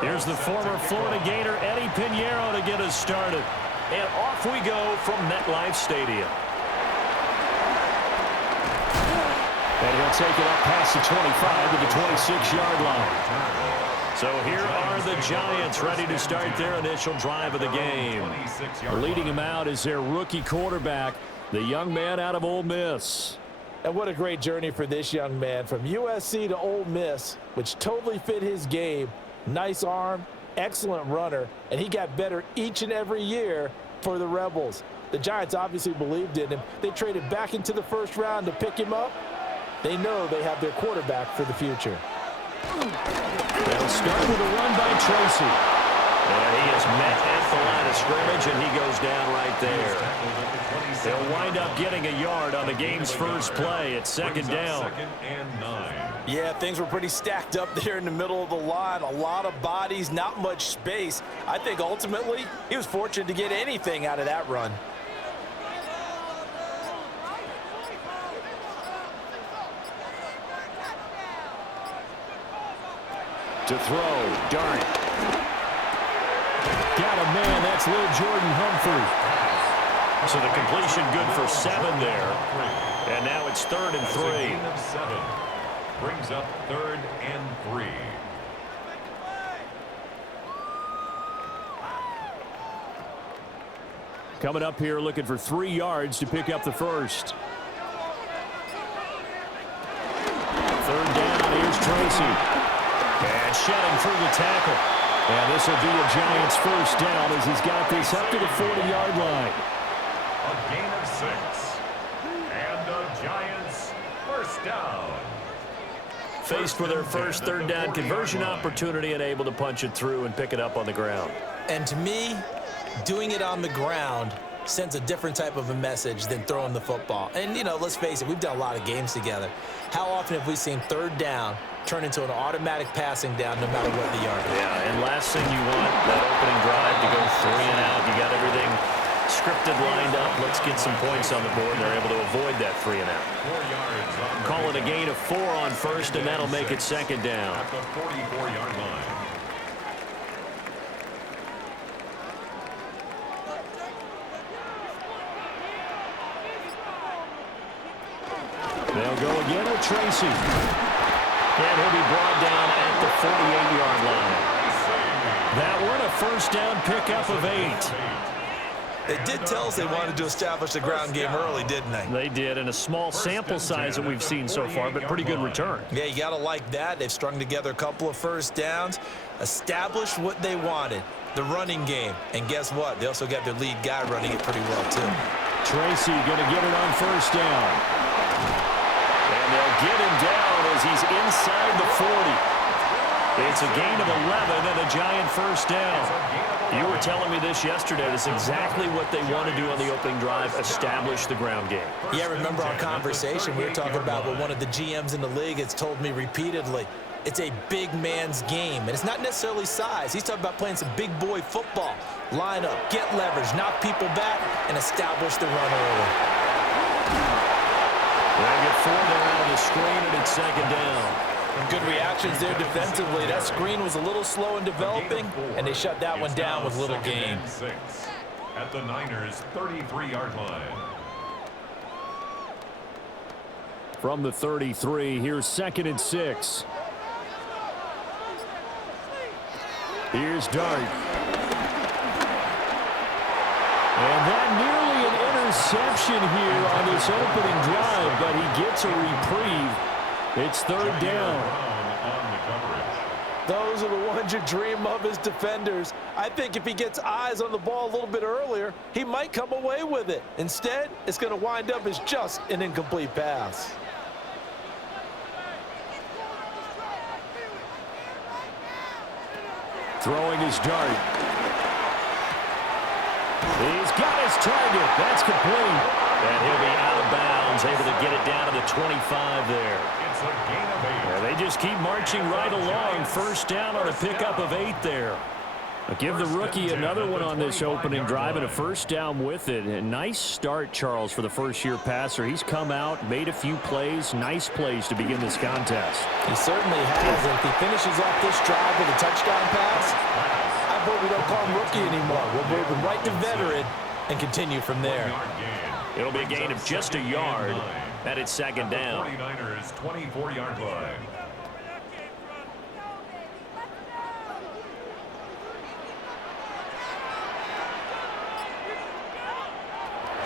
Here's the former Florida Gator, Eddie Pinheiro, to get us started. And off we go from MetLife Stadium. And he'll take it up past the 25 to the 26-yard line. So here are the Giants ready to start their initial drive of the game. Leading him out is their rookie quarterback, the young man out of Ole Miss. And what a great journey for this young man from USC to Ole Miss, which totally fit his game. Nice arm, excellent runner, and he got better each and every year for the Rebels. The Giants obviously believed in him. They traded back into the first round to pick him up. They know they have their quarterback for the future. They'll start with a run by Tracy. And he is met at the line of scrimmage, and he goes down right there. They'll wind up getting a yard on the game's first play. It's second down. Yeah, things were pretty stacked up there in the middle of the line. A lot of bodies, not much space. I think ultimately he was fortunate to get anything out of that run. To throw, Dart. Got a man, that's Lil Jordan Humphrey. So the completion good for 7 there. And now it's 3rd and 3. Brings up 3rd and 3. Coming up here looking for 3 yards to pick up the first. 3rd down, here's Tracy. And shedding through the tackle. And this will be a Giants first down as he's got this up to the 40-yard line. A gain of 6. And the Giants first down. Faced with their first 3rd down conversion opportunity and able to punch it through and pick it up on the ground. And to me, doing it on the ground sends a different type of a message than throwing the football. And, you know, let's face it, we've done a lot of games together. How often have we seen 3rd down turn into an automatic passing down no matter what the yard is? Yeah, and last thing you want, that opening drive to go 3 and out. You got everything scripted, lined up. Let's get some points on the board. They're able to avoid that 3 and out. Call it a gain of 4 on first, and that'll make it second down. At the 44-yard line. They'll go again with Tracy. And he'll be brought down at the 48-yard line. That one a first down pickup of 8. They did tell us they wanted to establish the ground game early, didn't they? They did, and a small sample size that we've seen so far, but pretty good return. Yeah, you got to like that. They've strung together a couple of first downs, established what they wanted, the running game. And guess what? They also got their lead guy running it pretty well, too. Tracy going to get it on first down. And they'll get him down as he's inside the 40. It's a gain of 11 and a Giant first down. You were telling me this yesterday. That's exactly what they want to do on the opening drive, establish the ground game. Yeah, remember our conversation? We were talking about what one of the GMs in the league has told me repeatedly. It's a big man's game, and it's not necessarily size. He's talking about playing some big boy football. Line up, get leverage, knock people back, and establish the run early. They get 4 there out of the screen, and it's second down. Good reactions there defensively. That screen was a little slow in developing, and they shut that one down with little gain. At the Niners' 33-yard line. From the 33, here's 2nd and 6. Here's Dart. And that nearly an interception here on this opening drive, but he gets a reprieve. It's 3rd down. Those are the ones you dream of as defenders. I think if he gets eyes on the ball a little bit earlier, he might come away with it. Instead, it's going to wind up as just an incomplete pass. Throwing his Dart. He's got his target. That's complete. And he'll be out of bounds, able to get it down to the 25 there. It's a gain of 8. Yeah, they just keep marching right along. First down on a pickup of 8 there. Give the rookie another one on this opening drive and a first down with it. A nice start, Charles, for the first-year passer. He's come out, made a few plays, nice plays to begin this contest. He certainly has. And if he finishes off this drive with a touchdown pass, I hope we don't call him rookie anymore. We'll move him right to veteran and continue from there. It'll be a gain of just a yard. That is second down. 49ers 24-yard line.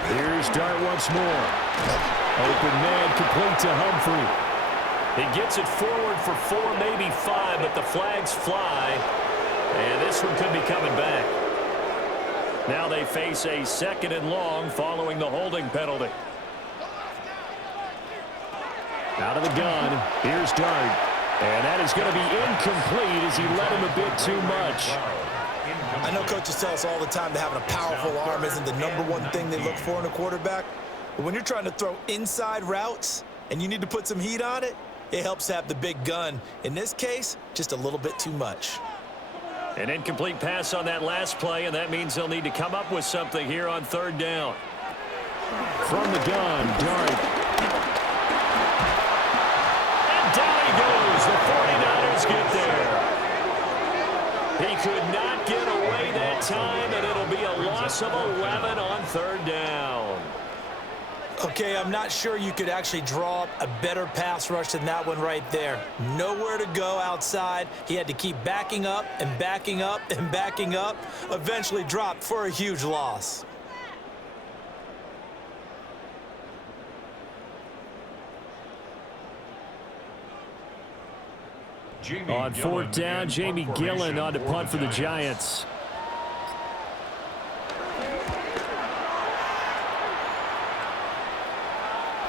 Here's Dart once more. Open man, complete to Humphrey. He gets it forward for 4, maybe 5, but the flags fly. And this one could be coming back. Now they face a 2nd and long following the holding penalty. Out of the gun. Here's Dart. And that is going to be incomplete as he led him a bit too much. I know coaches tell us all the time that having a powerful arm isn't the #1 thing they look for in a quarterback. But when you're trying to throw inside routes and you need to put some heat on it, it helps to have the big gun. In this case, just a little bit too much. An incomplete pass on that last play, and that means they'll need to come up with something here on 3rd down. From the gun, Dart. And down he goes. The 49ers get there. He could not get away that time, and it'll be a loss of 11 on 3rd down. Okay, I'm not sure you could actually draw up a better pass rush than that one right there. Nowhere to go outside. He had to keep backing up and backing up and backing up. Eventually dropped for a huge loss. On 4th down, Jamie Gillen on to punt for the Giants.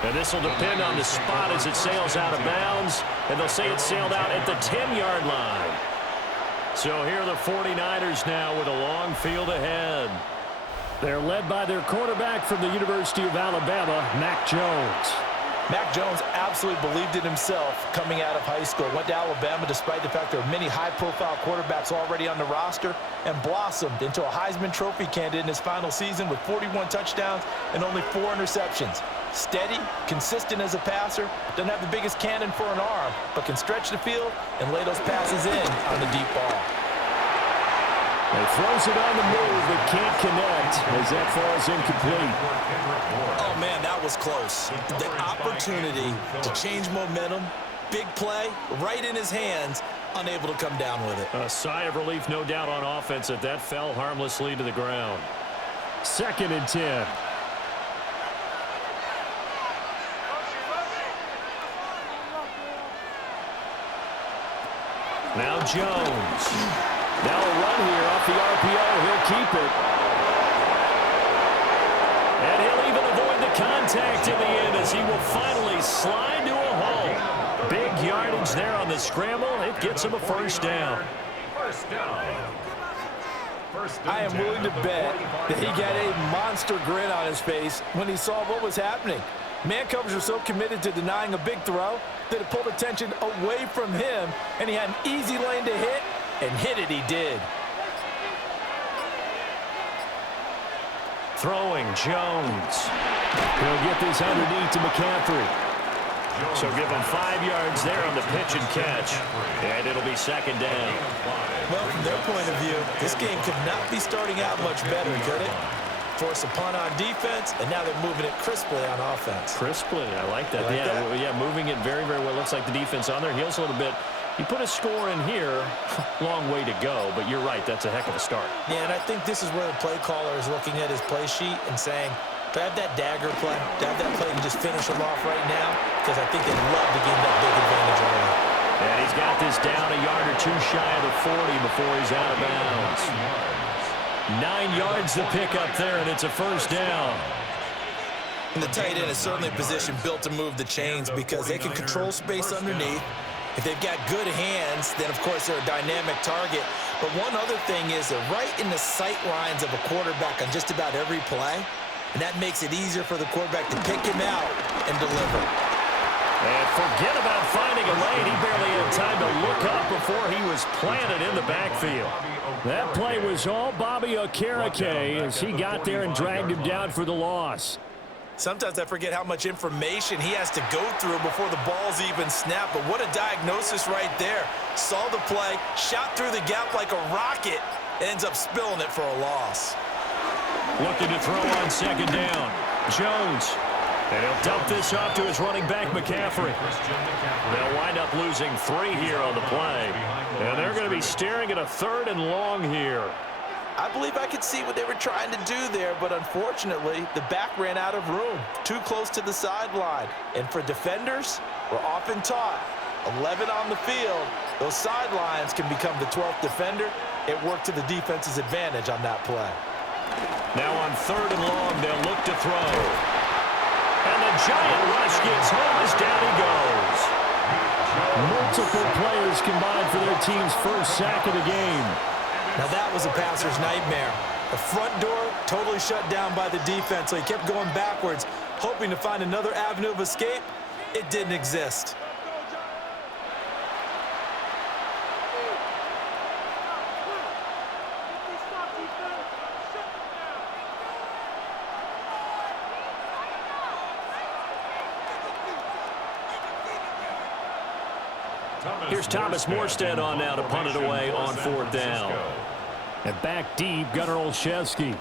And this will depend on the spot as it sails out of bounds. And they'll say it sailed out at the 10-yard line. So here are the 49ers now with a long field ahead. They're led by their quarterback from the University of Alabama, Mac Jones. Mac Jones absolutely believed in himself coming out of high school. Went to Alabama despite the fact there are many high-profile quarterbacks already on the roster and blossomed into a Heisman Trophy candidate in his final season with 41 touchdowns and only 4 interceptions. Steady, consistent as a passer, doesn't have the biggest cannon for an arm, but can stretch the field and lay those passes in on the deep ball. He throws it on the move, but can't connect as that falls incomplete. Oh, man, that was close. The opportunity to change momentum, big play, right in his hands, unable to come down with it. A sigh of relief, no doubt, on offense that that fell harmlessly to the ground. 2nd and 10. Now Jones. Now a run here off the RPO. He'll keep it. And he'll even avoid the contact in the end as he will finally slide to a hole. Big yardage there on the scramble. It gets him a first down. I am willing to bet that he got a monster grin on his face when he saw what was happening. Man covers are so committed to denying a big throw that it pulled attention away from him, and he had an easy lane to hit, and hit it he did. Throwing, Jones. He'll get this underneath to McCaffrey. So give him 5 yards there on the pitch and catch, and it'll be 2nd down. Well, from their point of view, this game could not be starting out much better, could it? Force a punt on defense, and now they're moving it crisply on offense. Crisply, I like that. Yeah, moving it very, very well. Looks like the defense on their heels a little bit. You put a score in here, long way to go, but you're right, that's a heck of a start. Yeah, and I think this is where the play caller is looking at his play sheet and saying, do I have that dagger play? Do I have that play and just finish them off right now? Because I think they'd love to gain that big advantage early. And he's got this down a yard or 2 shy of the 40 before he's out of bounds. 9 yards the pickup there, and it's a first down. And the tight end is certainly a position built to move the chains because they can control space underneath. If they've got good hands, then, of course, they're a dynamic target. But one other thing is they're right in the sight lines of a quarterback on just about every play, and that makes it easier for the quarterback to pick him out and deliver. And forget about finding a lane. He barely had time to look up before he was planted in the backfield. That play was all Bobby Okereke as he got there and dragged him down for the loss. Sometimes I forget how much information he has to go through before the ball's even snapped. But what a diagnosis right there. Saw the play, shot through the gap like a rocket, ends up spilling it for a loss. Looking to throw on second down. Jones. And he'll dump this off to his running back, McCaffrey. They'll wind up losing 3 here on the play. And they're going to be staring at a 3rd and long here. I believe I could see what they were trying to do there, but unfortunately, the back ran out of room, too close to the sideline. And for defenders, we're often taught, 11 on the field, those sidelines can become the 12th defender. It worked to the defense's advantage on that play. Now on 3rd and long, they'll look to throw. And the giant rush gets home as down he goes. Multiple players combined for their team's first sack of the game. Now that was a passer's nightmare. The front door totally shut down by the defense, so he kept going backwards, hoping to find another avenue of escape. It didn't exist. Here's Thomas Morstead on now to punt it away on 4th down. And back deep, Gunnar Olszewski. We'll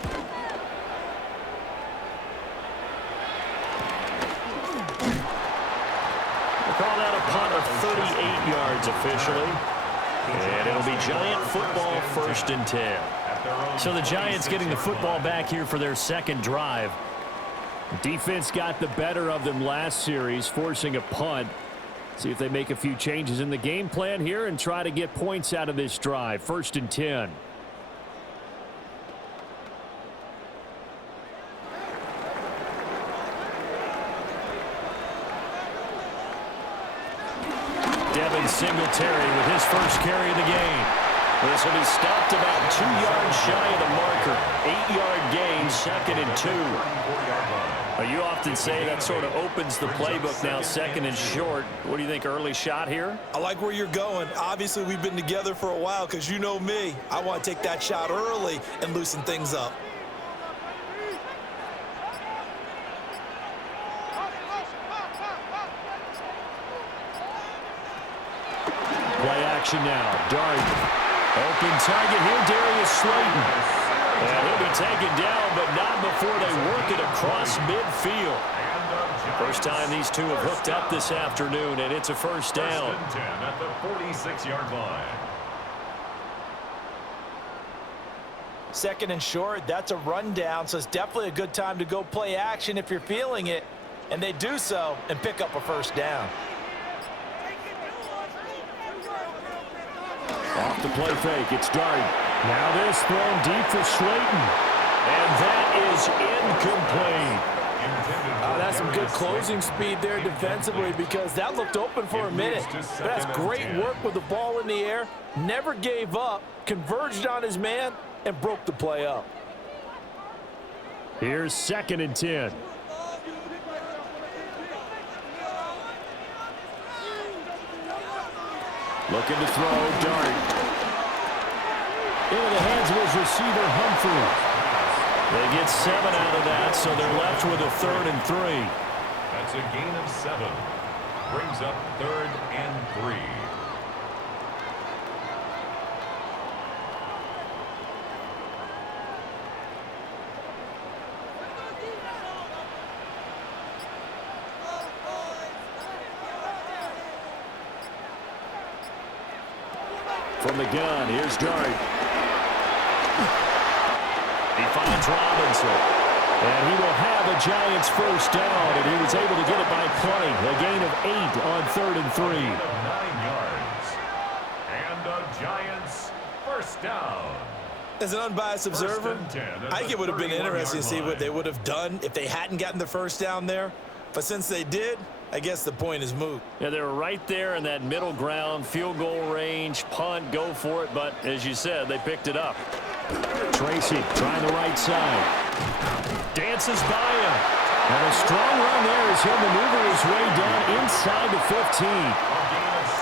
call that a punt of 38 yards officially. And it'll be Giant football 1st and 10. So the Giants getting the football back here for their 2nd drive. Defense got the better of them last series, forcing a punt. See if they make a few changes in the game plan here and try to get points out of this drive. 1st and 10. Devin Singletary with his first carry of the game. This will be stopped about 2 yards shy of the marker. 8-yard gain, 2nd and 2. You often say that sort of opens the playbook now, 2nd and short. What do you think, early shot here? I like where you're going. Obviously, we've been together for a while because you know me. I want to take that shot early and loosen things up. Play action now. Dart. Open target here, Darius Slayton. And he'll be taken down, but not before they work it across midfield. First time these two have hooked up this afternoon, and it's a 1st down. 1st and 10 at the 46-yard line. 2nd and short, that's a rundown, so it's definitely a good time to go play action if you're feeling it. And they do so and pick up a 1st down. Off the play fake, it's Dart. Now this thrown deep for Slayton. And that is incomplete. That's some good closing speed there defensively because that looked open for a minute. That's great work with the ball in the air. Never gave up, converged on his man, and broke the play up. Here's 2nd and 10. Looking to throw, Dart. Into the hands of his receiver, Humphrey. They get 7 out of that, so they're left with a 3rd and 3. That's a gain of 7. Brings up 3rd and 3. From the gun, here's Dart. He finds Robinson. And he will have a Giants 1st down, and he was able to get it by play. A gain of 8 on 3rd and 3. 9 yards. And the Giants 1st down. As an unbiased observer, I think it would have been interesting to see what they would have done if they hadn't gotten the 1st down there. But since they did, I guess the point is moot. Yeah, they were right there in that middle ground, field goal range, punt, go for it. But as you said, they picked it up. Tracy trying the right side. Dances by him. And a strong run there as he'll maneuver his way down inside the 15.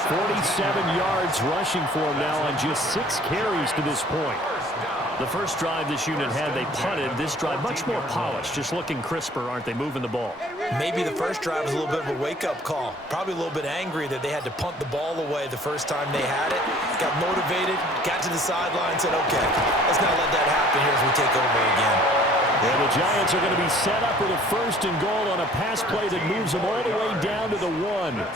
47 yards rushing for him now on just 6 carries to this point. The first drive this unit had, they punted. This drive, much more polished, just looking crisper, aren't they, moving the ball? Maybe the first drive was a little bit of a wake-up call. Probably a little bit angry that they had to punt the ball away the first time they had it. Got motivated, got to the sideline, said, okay, let's not let that happen here as we take over again. And the Giants are going to be set up with a 1st and goal on a pass play that moves them all the way down to the 1.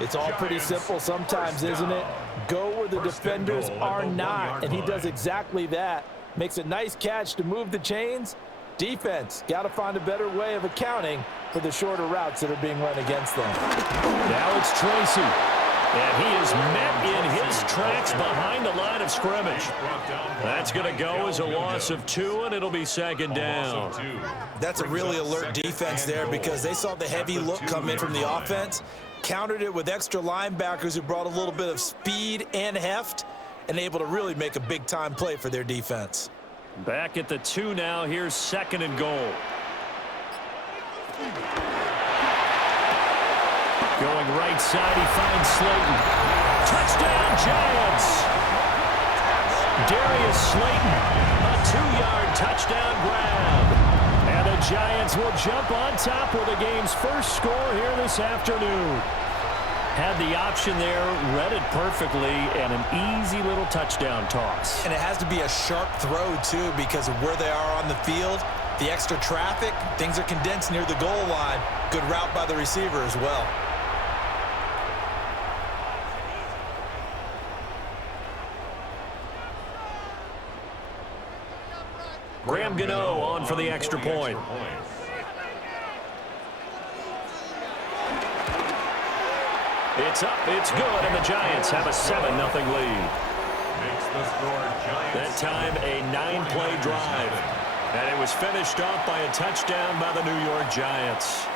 It's all pretty simple sometimes, isn't it? Go where the defenders are not, and he does exactly that. Makes a nice catch to move the chains. Defense, got to find a better way of accounting for the shorter routes that are being run against them. Now it's Tracy. And he is met in his tracks behind the line of scrimmage. That's going to go as a loss of 2, and it'll be 2nd down. That's a really alert defense there because they saw the heavy look come in from the offense, countered it with extra linebackers who brought a little bit of speed and heft, and able to really make a big-time play for their defense. Back at the 2 now. Here's 2nd and goal. Going right side, he finds Slayton. Touchdown, Giants! Darius Slayton, a 2-yard touchdown grab. And the Giants will jump on top with the game's first score here this afternoon. Had the option there, read it perfectly, and an easy little touchdown toss. And it has to be a sharp throw, too, because of where they are on the field. The extra traffic, things are condensed near the goal line. Good route by the receiver as well. Graham Gano on for the extra point. It's up, it's good, and the Giants have a 7-0 lead. That time a 9-play drive. And it was finished off by a touchdown by the New York Giants.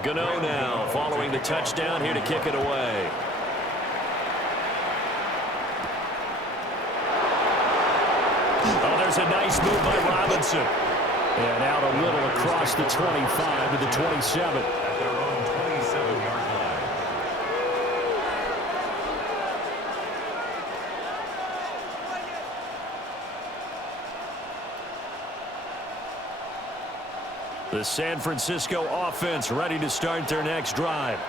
Gano now following the touchdown here to kick it away. Oh, there's a nice move by Robinson. And out a little across the 25 to the 27. At their own 27-yard line. The San Francisco offense ready to start their next drive.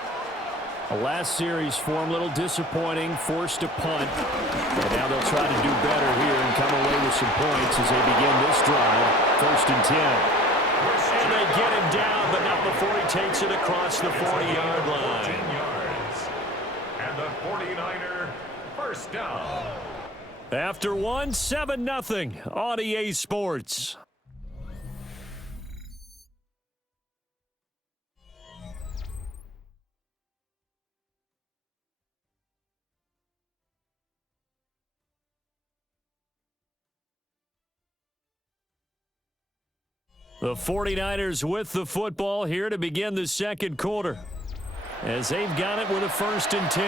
The last series for them, a little disappointing, forced to punt. But now they'll try to do better here and come away with some points as they begin this drive. 1st and 10. And they get him down, but not before he takes it across the 40-yard line. 14 yards. And the 49er first down. After one, 7-0 on EA Sports. The 49ers with the football here to begin the second quarter as they've got it with a 1st and 10.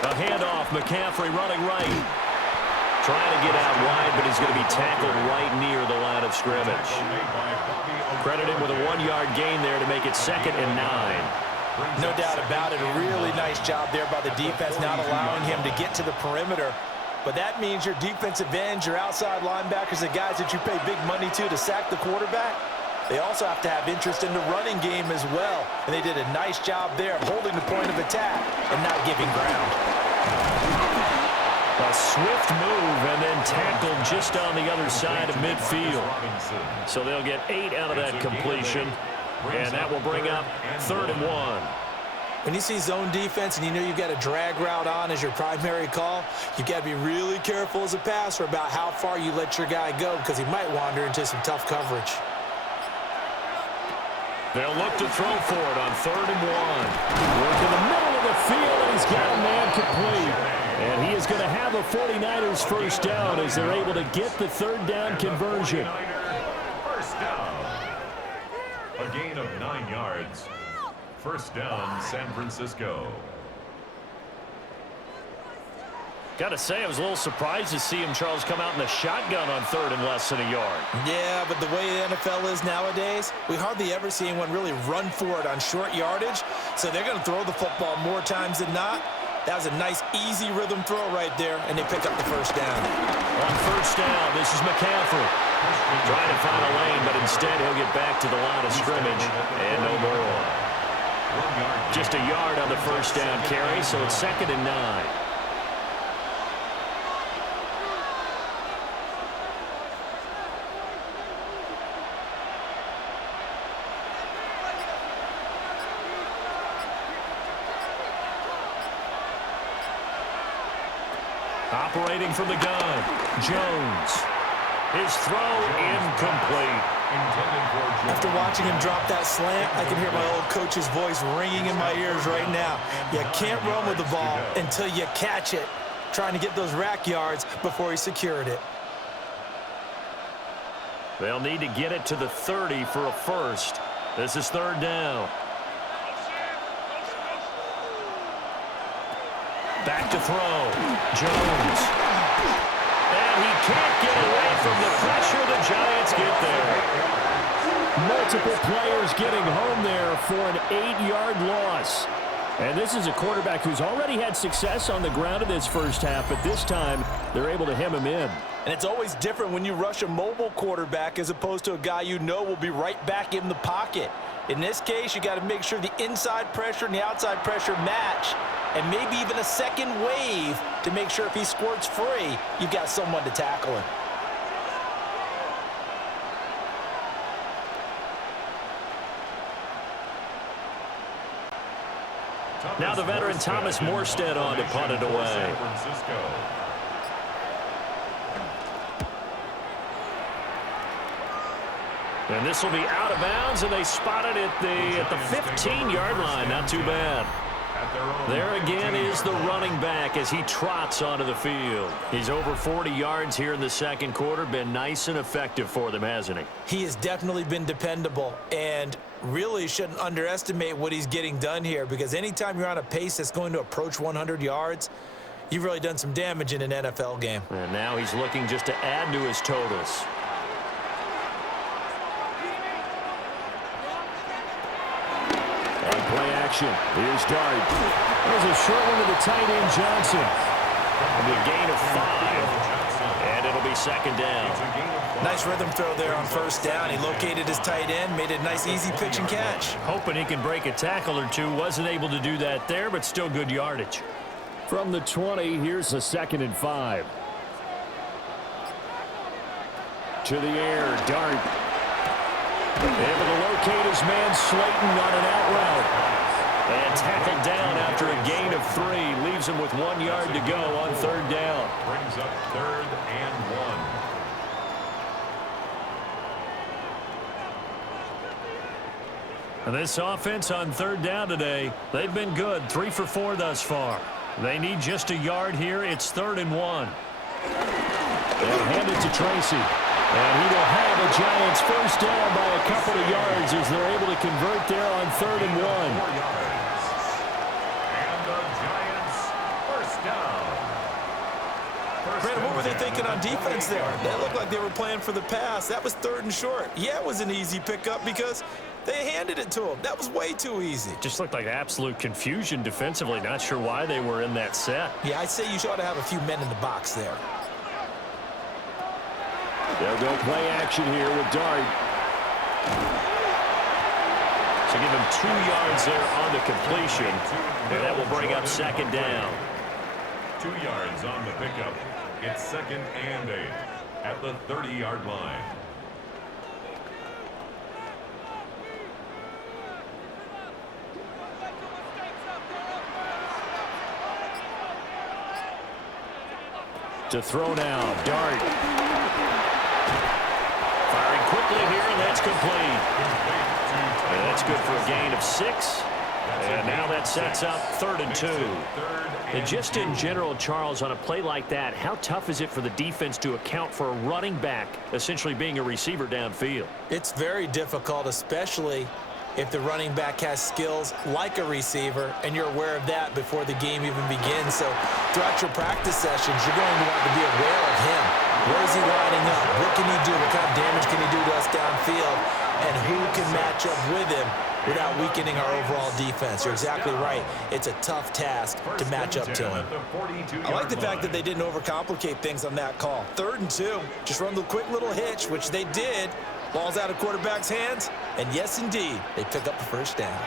A handoff, McCaffrey running right. Trying to get out wide, but he's going to be tackled right near the line of scrimmage. Credit him with a 1-yard gain there to make it 2nd and 9. No doubt about it. A really nice job there by the defense, not allowing him to get to the perimeter. But that means your defensive ends, your outside linebackers, the guys that you pay big money to sack the quarterback, they also have to have interest in the running game as well. And they did a nice job there of holding the point of attack and not giving ground. A swift move and then tackled just on the other side of midfield. So they'll get 8 out of that completion. And that will bring up 3rd and 1. When you see zone defense and you know you've got a drag route on as your primary call, you've got to be really careful as a passer about how far you let your guy go because he might wander into some tough coverage. They'll look to throw for it on 3rd and 1. Work in the middle of the field, and he's got a man complete. And he is going to have a 49ers first down as they're able to get the third down conversion. First down. A gain of 9 yards. First down, San Francisco. Got to say, I was a little surprised to see him, Charles, come out in the shotgun on third and less than a yard. Yeah, but the way the NFL is nowadays, we hardly ever see anyone really run for it on short yardage. So they're going to throw the football more times than not. That was a nice, easy rhythm throw right there, and they pick up the first down. On first down, this is McCaffrey. Trying to find a lane, but instead he'll get back to the line of scrimmage, and no more. Just a yard on the first down carry, so it's 2nd and 9. Operating from the gun, Jones. His throw incomplete. After watching him drop that slant, I can hear my old coach's voice ringing in my ears right now. You can't run with the ball until you catch it. Trying to get those rack yards before he secured it. They'll need to get it to the 30 for a first. This is third down. Back to throw. Jones. And he can't get away from the pressure. The Giants get there. Multiple players getting home there for an 8-yard loss. And this is a quarterback who's already had success on the ground in this first half, but this time they're able to hem him in. And it's always different when you rush a mobile quarterback as opposed to a guy you know will be right back in the pocket. In this case, you got to make sure the inside pressure and the outside pressure match, and maybe even a second wave to make sure if he squirts free, you've got someone to tackle him. Now the veteran Thomas Morstead on to punt it away. And this will be out of bounds, and they spot it at the 15-yard line. Not too bad. There again is the running back as he trots onto the field. He's over 40 yards here in the second quarter. Been nice and effective for them, hasn't he? He has definitely been dependable, and really shouldn't underestimate what he's getting done here, because anytime you're on a pace that's going to approach 100 yards, you've really done some damage in an NFL game. And now he's looking just to add to his totals. Play action. Here's Dart. There's a short one to the tight end, Johnson. The gain of 5. And it'll be second down. Nice rhythm throw there on first down. He located his tight end, made it a nice, easy pitch and catch. Hoping he can break a tackle or two. Wasn't able to do that there, but still good yardage. From the 20, here's a 2nd and 5. To the air, Dart. Able to locate his man Slayton on an out route. And tackled down after a gain of 3. Leaves him with 1 yard to go on third down. Brings up 3rd and 1. And this offense on third down today, they've been good. 3 for 4 thus far. They need just a yard here. It's 3rd and 1. They'll hand it to Tracy. And he will have a Giants first down by a couple of yards as they're able to convert there on 3rd and 1. 4 yards. And the Giants first down. Brandon, what were they thinking on defense there? That looked like they were playing for the pass. That was 3rd and short. Yeah, it was an easy pickup because they handed it to him. That was way too easy. Just looked like absolute confusion defensively. Not sure why they were in that set. Yeah, I'd say you ought to have a few men in the box there. They'll go play action here with Dart. So give him 2 yards there on the completion. And that will bring up second down. 2 yards on the pickup. It's 2nd and 8 at the 30-yard line. To throw now, Dart. Firing quickly here, and that's complete. And that's good for a gain of 6. And now that sets up 3rd and 2. And just in general, Charles, on a play like that, how tough is it for the defense to account for a running back essentially being a receiver downfield? It's very difficult, especially if the running back has skills like a receiver, and you're aware of that before the game even begins. So throughout your practice sessions, you're going to want to be aware of him. Where is he lining up? What can he do? What kind of damage can he do to us downfield? And who can match up with him without weakening our overall defense? You're exactly right. It's a tough task to match up to him. I like the fact that they didn't overcomplicate things on that call. 3rd and 2. Just run the quick little hitch, which they did. Ball's out of quarterback's hands. And yes, indeed, they pick up the 1st down.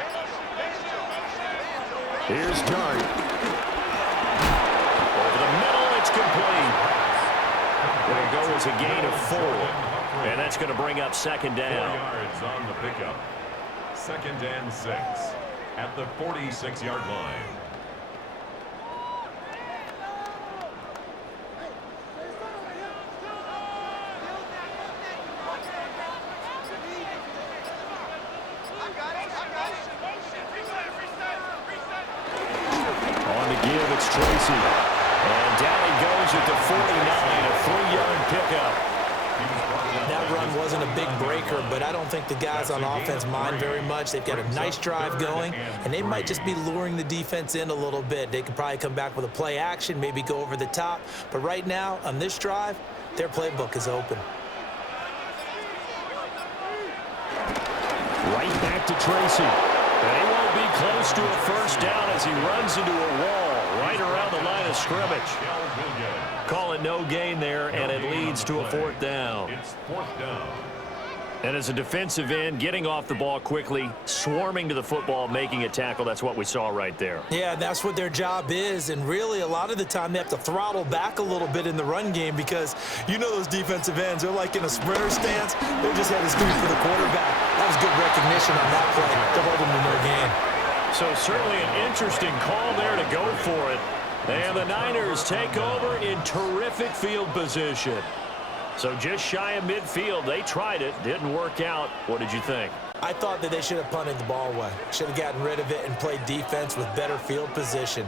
Here's Dart. Over the middle, it's complete. It'll go as a gain of 4. And that's going to bring up 2nd down. 4 yards on the pickup. 2nd and 6 at the 46-yard line. On the give, it's Tracy. And down he goes at the 49, a 3-yard pickup. That run wasn't a big breaker, but I don't think the guys on offense mind very much. They've got a nice drive going, and they might just be luring the defense in a little bit. They could probably come back with a play action, maybe go over the top. But right now, on this drive, their playbook is open. Right back to Tracy. And he won't be close to a 1st down as he runs into a wall right around the line of scrimmage. Call it no gain there, and it leads to a 4th down. It's 4th down. And as a defensive end, getting off the ball quickly, swarming to the football, making a tackle, that's what we saw right there. Yeah, that's what their job is, and really a lot of the time they have to throttle back a little bit in the run game because you know those defensive ends, they're like in a sprinter stance. They're just headed straight for the quarterback. That was good recognition on that play to hold them to no gain. So certainly an interesting call there to go for it. And the Niners take over in terrific field position. So just shy of midfield. They tried it. Didn't work out. What did you think? I thought that they should have punted the ball away. Should have gotten rid of it and played defense with better field position.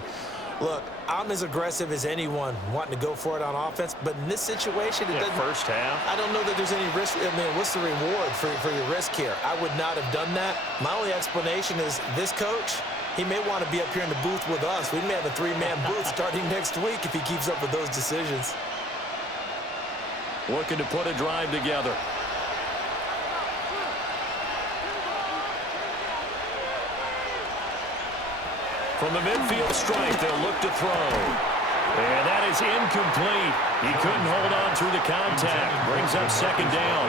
Look, I'm as aggressive as anyone wanting to go for it on offense, but in this situation, it doesn't. 1st half. I don't know that there's any risk. I mean, what's the reward for your risk here? I would not have done that. My only explanation is this coach, he may want to be up here in the booth with us. We may have a 3-man booth starting next week if he keeps up with those decisions. Looking to put a drive together. From the midfield stripe, they'll look to throw. And that is incomplete. He couldn't hold on through the contact. Brings up 2nd down.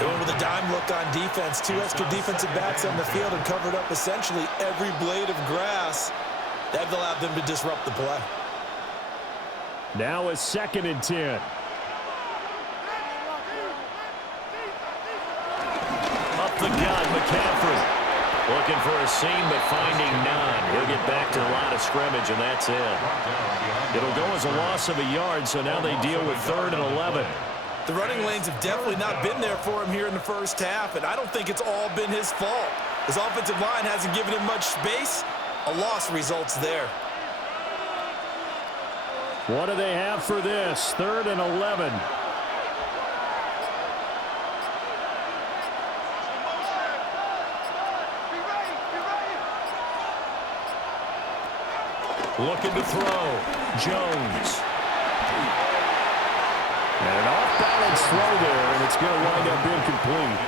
Going with a dime look on defense. 2 extra defensive backs on the field and covered up essentially every blade of grass. That allowed them to disrupt the play. Now a 2nd and 10. Up the gut, McCaffrey. Looking for a seam, but finding none. He'll get back to the line of scrimmage, and that's it. It'll go as a loss of a yard, so now they deal with 3rd and 11. The running lanes have definitely not been there for him here in the 1st half, and I don't think it's all been his fault. His offensive line hasn't given him much space. A loss results there. What do they have for this? 3rd and 11. Looking to throw. Jones. And an off-balance throw there, and it's going to wind up incomplete.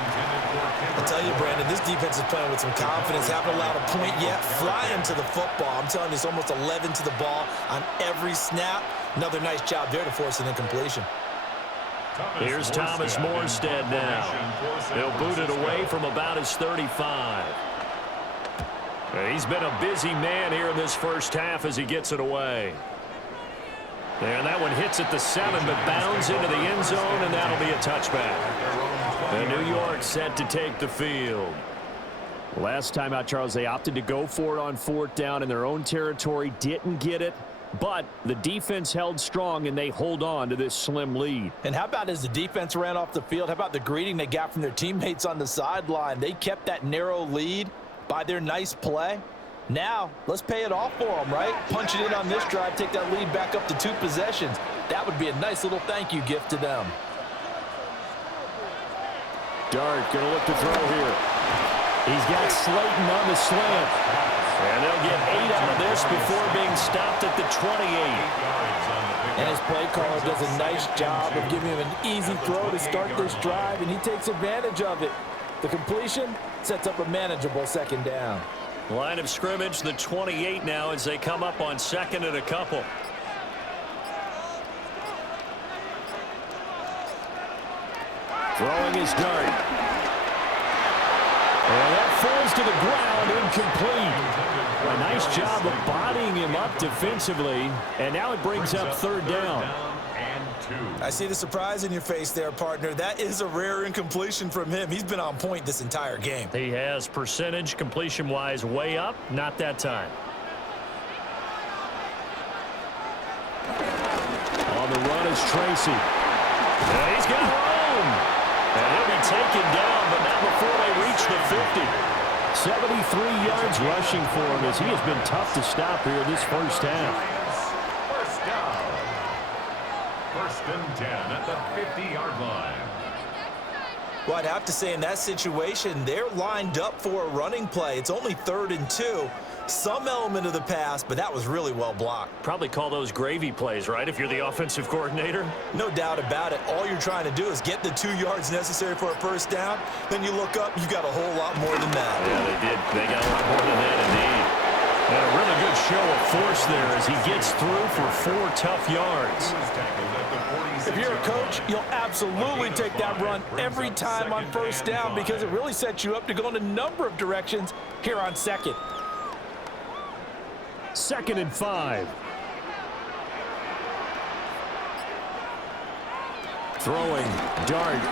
I'll tell you, Brandon, this defense is playing with some confidence. Haven't allowed a point yet. Flying to the football. I'm telling you, it's almost 11 to the ball on every snap. Another nice job there to force an incompletion. Here's Thomas Morstead now. He'll boot it away from about his 35. He's been a busy man here in this 1st half as he gets it away. And that one hits at the 7, but bounds into the end zone, and that'll be a touchback. And New York set to take the field. Last time out, Charles, they opted to go for it on 4th down in their own territory. Didn't get it, but the defense held strong, and they hold on to this slim lead. And how about as the defense ran off the field, how about the greeting they got from their teammates on the sideline? They kept that narrow lead, by their nice play. Now, let's pay it off for them, right? Punch it in on this drive, take that lead back up to 2 possessions. That would be a nice little thank you gift to them. Dart going to look to throw here. He's got Slayton on the slant. And they'll get 8 out of this before being stopped at the 28. And his play caller does a nice job of giving him an easy throw to start this drive, and he takes advantage of it. The completion sets up a manageable second down. Line of scrimmage, the 28 now as they come up on second and a couple. Throwing his Dart. And that falls to the ground, incomplete. A nice job of bodying him up defensively, and now it brings up third down. I see the surprise in your face there, partner. That is a rare incompletion from him. He's been on point this entire game. He has percentage completion-wise way up, not that time. On the run is Tracy. And he's got room. And he'll be taken down, but not before they reach the 50. 73 yards rushing for him as he has been tough to stop here this first half. First down. First and 10 at the 50-yard line. Well, I'd have to say in that situation, they're lined up for a running play. It's only 3rd and 2. Some element of the pass, but that was really well blocked. Probably call those gravy plays, right, if you're the offensive coordinator? No doubt about it. All you're trying to do is get the 2 yards necessary for a first down. Then you look up, you got a whole lot more than that. Yeah, they did. They got a lot more than that, indeed. And a really good show of force there as he gets through for 4 tough yards. If you're a coach, you'll absolutely take that run every time on first down because it really sets you up to go in a number of directions here on second. 2nd and 5. Throwing, Dart.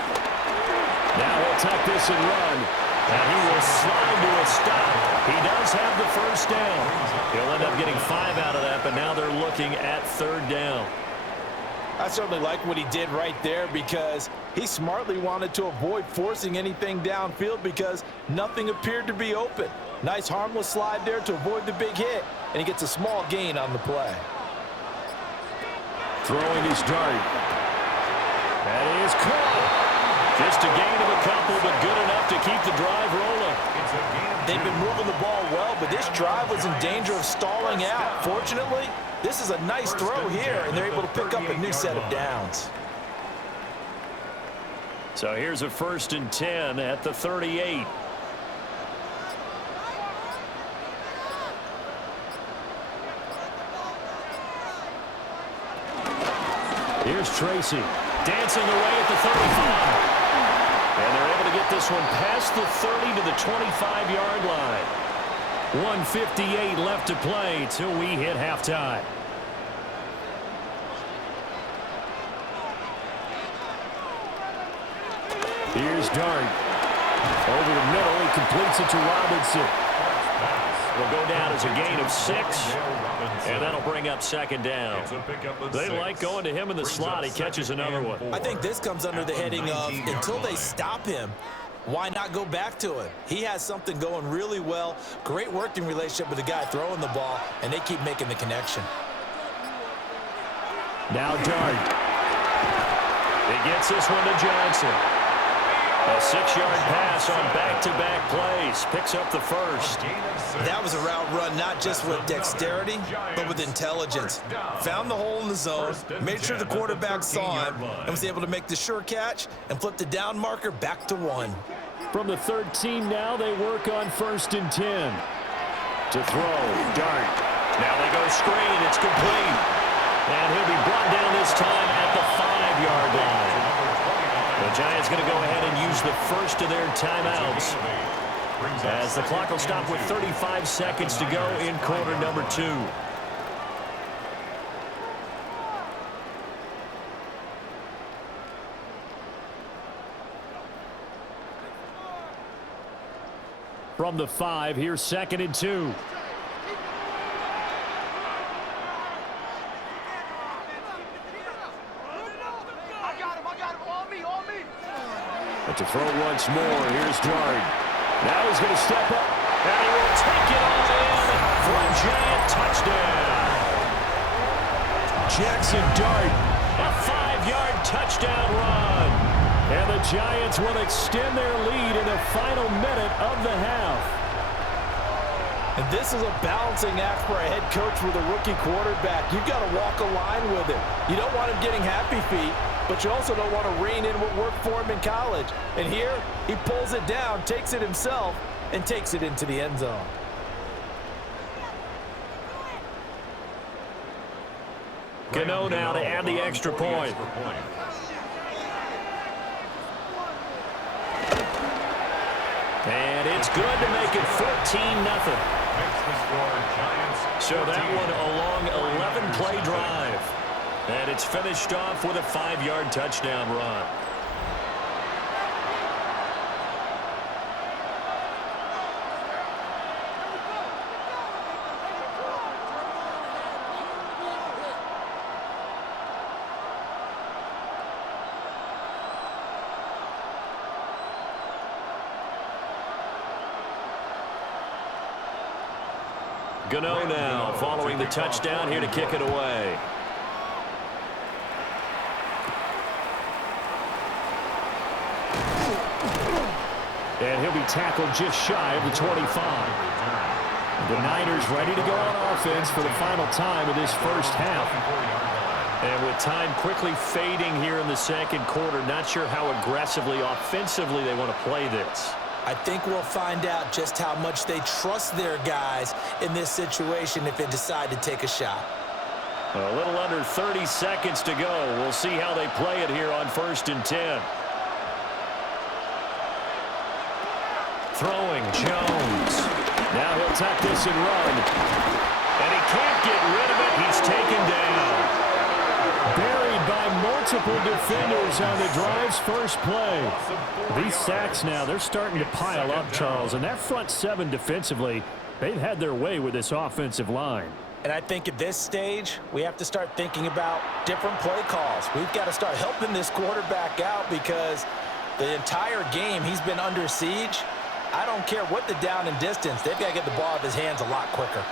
Now he'll tuck this and run. And he will slide to a stop. He does have the first down. He'll end up getting 5 out of that, but now they're looking at 3rd down. I certainly like what he did right there because he smartly wanted to avoid forcing anything downfield because nothing appeared to be open. Nice harmless slide there to avoid the big hit, and he gets a small gain on the play. Throwing his Dart. That is caught. Just a gain of a couple, but good enough to keep the drive rolling. They've been moving the ball well, but this drive was in danger of stalling out. Fortunately, this is a nice throw here, and they're able to pick up a new set of downs. So here's a 1st and 10 at the 38. Here's Tracy dancing away at the 35. And they're able to get this one past the 30 to the 25-yard line. 1:58 left to play till we hit halftime. Here's Dart. Over the middle, he completes it to Robinson. Will go down as a gain of 6, and that'll bring up 2nd down. They like going to him in the slot. He catches another one. I think this comes under the heading of until they stop him, why not go back to him? He has something going really well. Great working relationship with the guy throwing the ball, and they keep making the connection. Now Dart. He gets this one to Johnson. A 6-yard pass on back-to-back plays. Picks up the first. That was a route run not just with dexterity, but with intelligence. Found the hole in the zone, made sure the quarterback saw him, and was able to make the sure catch and flip the down marker back to 1. From the 13 now, they work on 1st and 10. To throw, Dart. Now they go screen. It's complete. And he'll be brought down this time at the 5-yard line. The Giants going to go ahead and use the first of their timeouts as the clock will stop with 35 seconds to go in quarter number 2. From the 5, here's 2nd and 2. But to throw once more, here's Dart. Now he's going to step up. And he will take it all in for a Giant touchdown. Jackson Dart, a 5-yard touchdown run. And the Giants will extend their lead in the final minute of the half. And this is a balancing act for a head coach with a rookie quarterback. You've got to walk a line with him. You don't want him getting happy feet, but you also don't want to rein in what worked for him in college. And here, he pulls it down, takes it himself, and takes it into the end zone. Gano now to add the extra point. And it's good to make it 14-0. So that one a long 11-play drive. And it's finished off with a 5-yard touchdown run. Gano now following the touchdown here to kick it away. And he'll be tackled just shy of the 25. The Niners ready to go on offense for the final time of this first half. And with time quickly fading here in the second quarter, not sure how aggressively, offensively they want to play this. I think we'll find out just how much they trust their guys in this situation if they decide to take a shot. A little under 30 seconds to go. We'll see how they play it here on 1st and 10. Throwing, Jones. Now he'll tuck this and run. And he can't get rid of it. He's taken down. Buried by multiple defenders on the drive's first play. These sacks now, they're starting to pile up, Charles. And that front seven defensively, they've had their way with this offensive line. And I think at this stage, we have to start thinking about different play calls. We've got to start helping this quarterback out because the entire game he's been under siege. I don't care what the down and distance. They've got to get the ball out of his hands a lot quicker.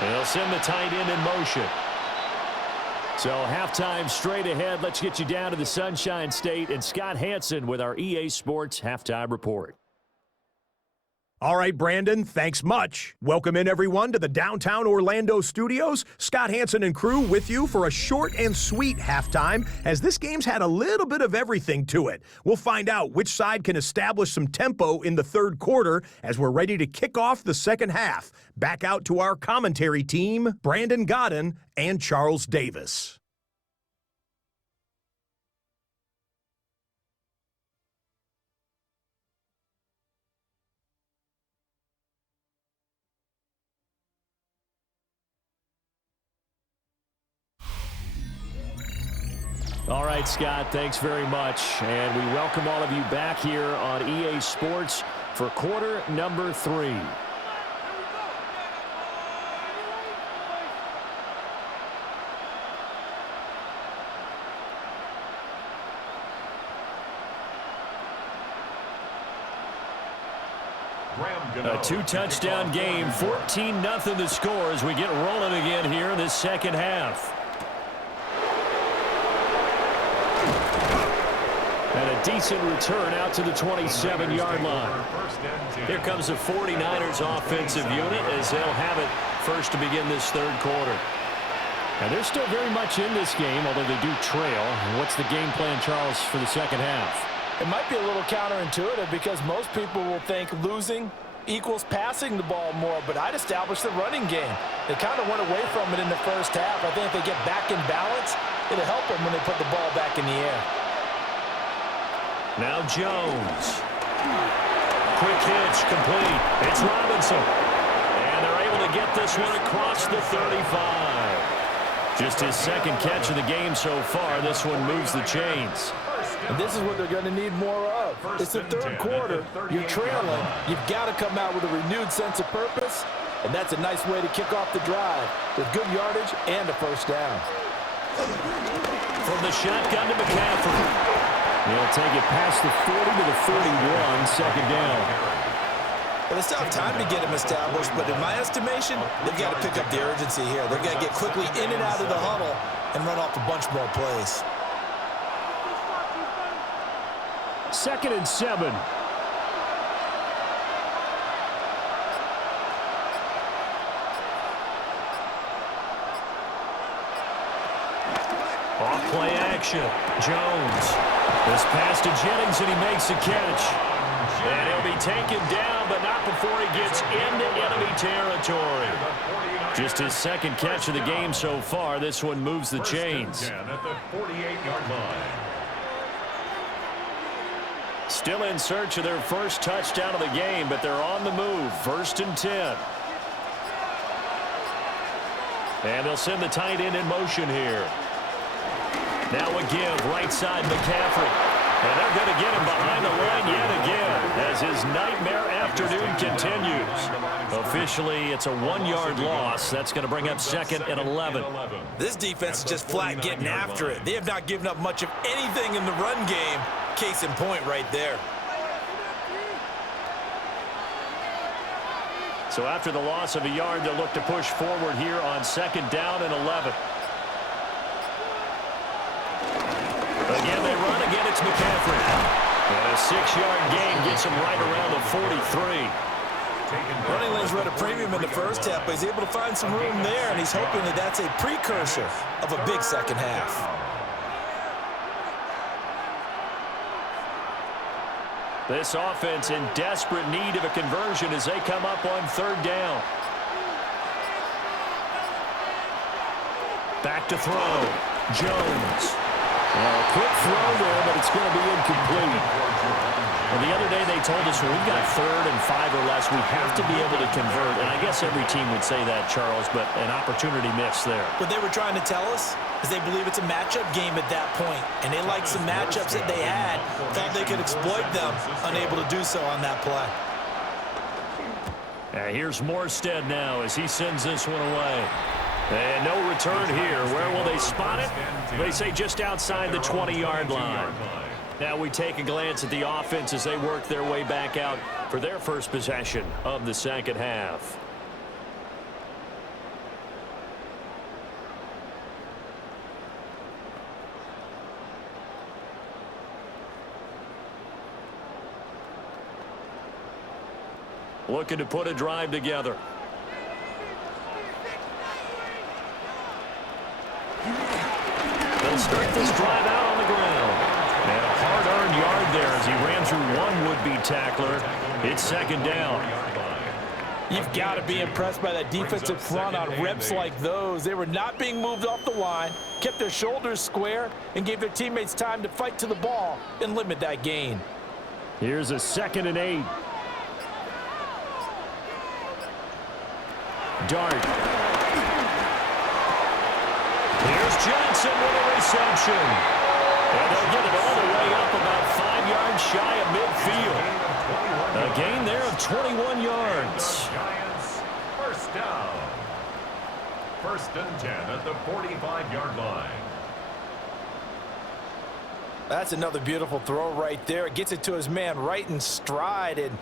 They'll send the tight end in motion. So halftime straight ahead. Let's get you down to the Sunshine State and Scott Hansen with our EA Sports Halftime Report. All right, Brandon, thanks much. Welcome in, everyone, to the downtown Orlando studios. Scott Hansen and crew with you for a short and sweet halftime, as this game's had a little bit of everything to it. We'll find out which side can establish some tempo in the third quarter as we're ready to kick off the second half. Back out to our commentary team, Brandon Godden and Charles Davis. All right, Scott, thanks very much. And we welcome all of you back here on EA Sports for quarter number 3. A 2-touchdown game, 14-0 the score as we get rolling again here in this second half. And a decent return out to the 27-yard line. Here comes the 49ers offensive unit as they'll have it first to begin this third quarter. And they're still very much in this game, although they do trail. What's the game plan, Charles, for the second half? It might be a little counterintuitive because most people will think losing equals passing the ball more, but I'd establish the running game. They kind of went away from it in the first half. I think if they get back in balance, it'll help them when they put the ball back in the air. Now Jones. Quick hitch, complete. It's Robinson. And they're able to get this one across the 35. Just his second catch of the game so far. This one moves the chains. And this is what they're going to need more of. It's the third quarter. You're trailing. You've got to come out with a renewed sense of purpose. And that's a nice way to kick off the drive with good yardage and a first down. From the shotgun to McCaffrey. He'll take it past the 40 to the 41, second down. Well, they still have time to get him established, but in my estimation, they've got to pick up the urgency here. They've got to get quickly in and out of the huddle and run off a bunch more plays. 2nd and 7. Off play action. Jones. This pass to Jennings, and he makes the catch. And he'll be taken down, but not before he gets into enemy territory. Just his 2nd catch of the game so far. This one moves the chains. At the 48-yard line. Still in search of their 1st touchdown of the game, but they're on the move. 1st and 10. And they'll send the tight end in motion here. Now a give, right side McCaffrey. And they're going to get him behind the line yet again as his nightmare afternoon continues. Officially, it's a 1-yard loss. That's going to bring up 2nd and 11. This defense is just flat getting after it. They have not given up much of anything in the run game. Case in point right there. So after the loss of a yard, they'll look to push forward here on 2nd down and 11. Again, they run. Again, it's McCaffrey. And a 6-yard gain gets him right around the 43. Running lanes were at a premium in the first half, but he's able to find some room there, and he's hoping that that's a precursor of a big second half. This offense in desperate need of a conversion as they come up on 3rd down. Back to throw. Jones. Well, a quick throw there, but it's going to be incomplete. Well, the other day they told us when we've got 3rd and 5 or less, we have to be able to convert. And I guess every team would say that, Charles, but an opportunity missed there. What they were trying to tell us is they believe it's a matchup game at that point, and they liked some matchups that they had, thought they could exploit them, unable to do so on that play. Here's Morstead now as he sends this one away. And no return here. Where will they spot it? They say just outside the 20-yard line. Now we take a glance at the offense as they work their way back out for their 1st possession of the 2nd half. Looking to put a drive together. They'll start this drive out on the ground. And a hard-earned yard there as he ran through one would-be tackler. It's 2nd down. You've got to be impressed by that defensive front on reps like those. They were not being moved off the line, kept their shoulders square, and gave their teammates time to fight to the ball and limit that gain. Here's a 2nd and 8. Dart. Here's Johnson with a reception. And they'll get it all the way up about 5 yards shy of midfield. A gain there of 21 yards. Giants, 1st down. 1st and 10 at the 45-yard line. That's another beautiful throw right there. It gets it to his man right in stride, and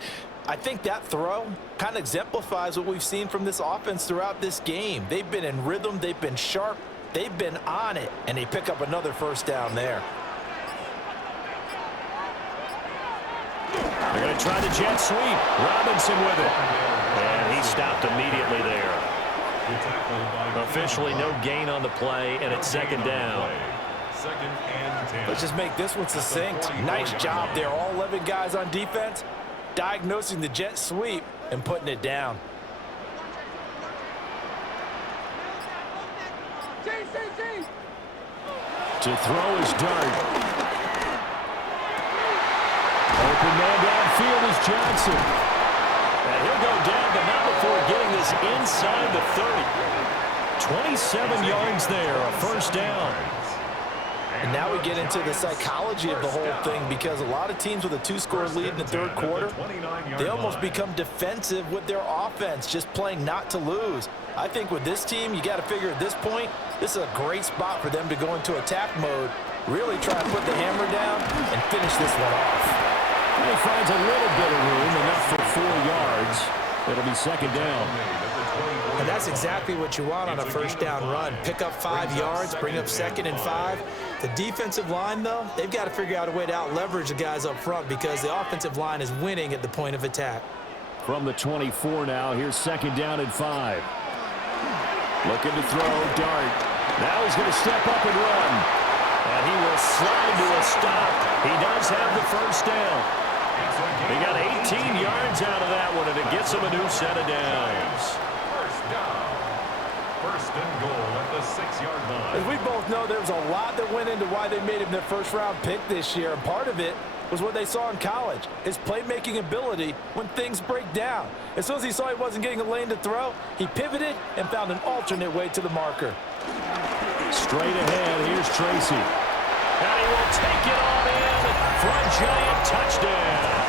I think that throw kind of exemplifies what we've seen from this offense throughout this game. They've been in rhythm, they've been sharp, they've been on it, and they pick up another 1st down there. They're going to try the jet sweep. Robinson with it. And he stopped immediately there. Officially no gain on the play, and it's 2nd down. 2nd and 10. Let's just make this one succinct. Nice job there. All 11 guys on defense diagnosing the jet sweep and putting it down. To throw is Dart. Open man downfield is Johnson. And he'll go down, but not before getting this inside the 30. 27 yards there, a 1st down. And now we get into the psychology of the whole thing, because a lot of teams with a 2-score lead in the third quarter, they almost become defensive with their offense, just playing not to lose. I think with this team, you got to figure at this point, this is a great spot for them to go into attack mode, really try and put the hammer down and finish this one off. And he finds a little bit of room, enough for 4 yards. It'll be second down. And that's exactly what you want on a first down run. Pick up 5 yards, bring up 2nd and 5. The defensive line, though, they've got to figure out a way to out-leverage the guys up front, because the offensive line is winning at the point of attack. From the 24 now, here's second down and 5. Looking to throw, dart. Now he's going to step up and run. And he will slide to a stop. He does have the first down. He got 18 yards out of that one, and it gets him a new set of downs. First down. First and goal at the 6-yard line. As we both know, there was a lot that went into why they made him their first-round pick this year, and part of it was what they saw in college, his playmaking ability when things break down. As soon as he saw he wasn't getting a lane to throw, he pivoted and found an alternate way to the marker. Straight ahead, here's Tracy. And he will take it on in for a giant touchdown.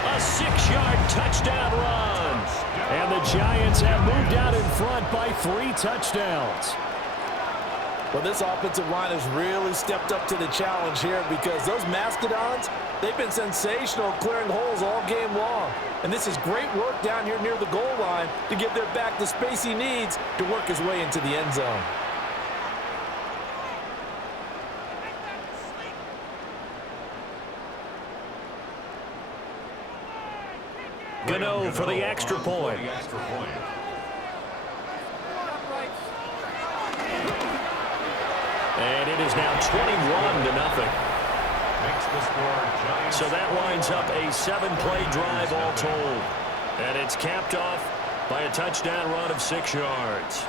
A 6-yard touchdown run. And the Giants have moved out in front by 3 touchdowns. Well, this offensive line has really stepped up to the challenge here, because those Mastodons, they've been sensational clearing holes all game long. And this is great work down here near the goal line to give their back the space he needs to work his way into the end zone. Gano for the extra point. And it is now 21-0. Makes the score Giants. So that winds up a 7-play drive all told. And it's capped off by a touchdown run of 6 yards.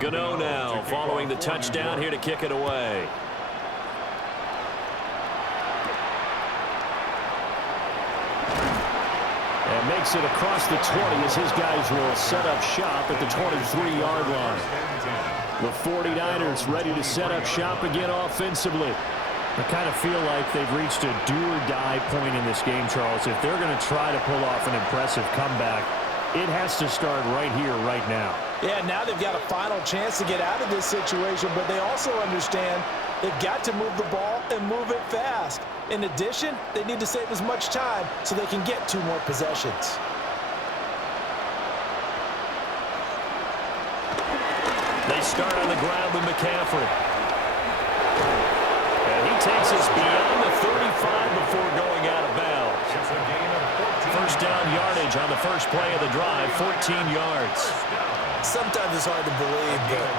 Gano now following the touchdown here to kick it away. And makes it across the 20 as his guys will set up shop at the 23-yard line. The 49ers ready to set up shop again offensively. I kind of feel like they've reached a do-or-die point in this game, Charles. If they're going to try to pull off an impressive comeback, it has to start right here, right now. Yeah, now they've got a final chance to get out of this situation, but they also understand they've got to move the ball and move it fast. In addition, they need to save as much time so they can get 2 more possessions. They start on the ground with McCaffrey. And he takes us beyond the 35 before going out of bounds. First down yardage on the first play of the drive, 14 yards. Sometimes it's hard to believe, but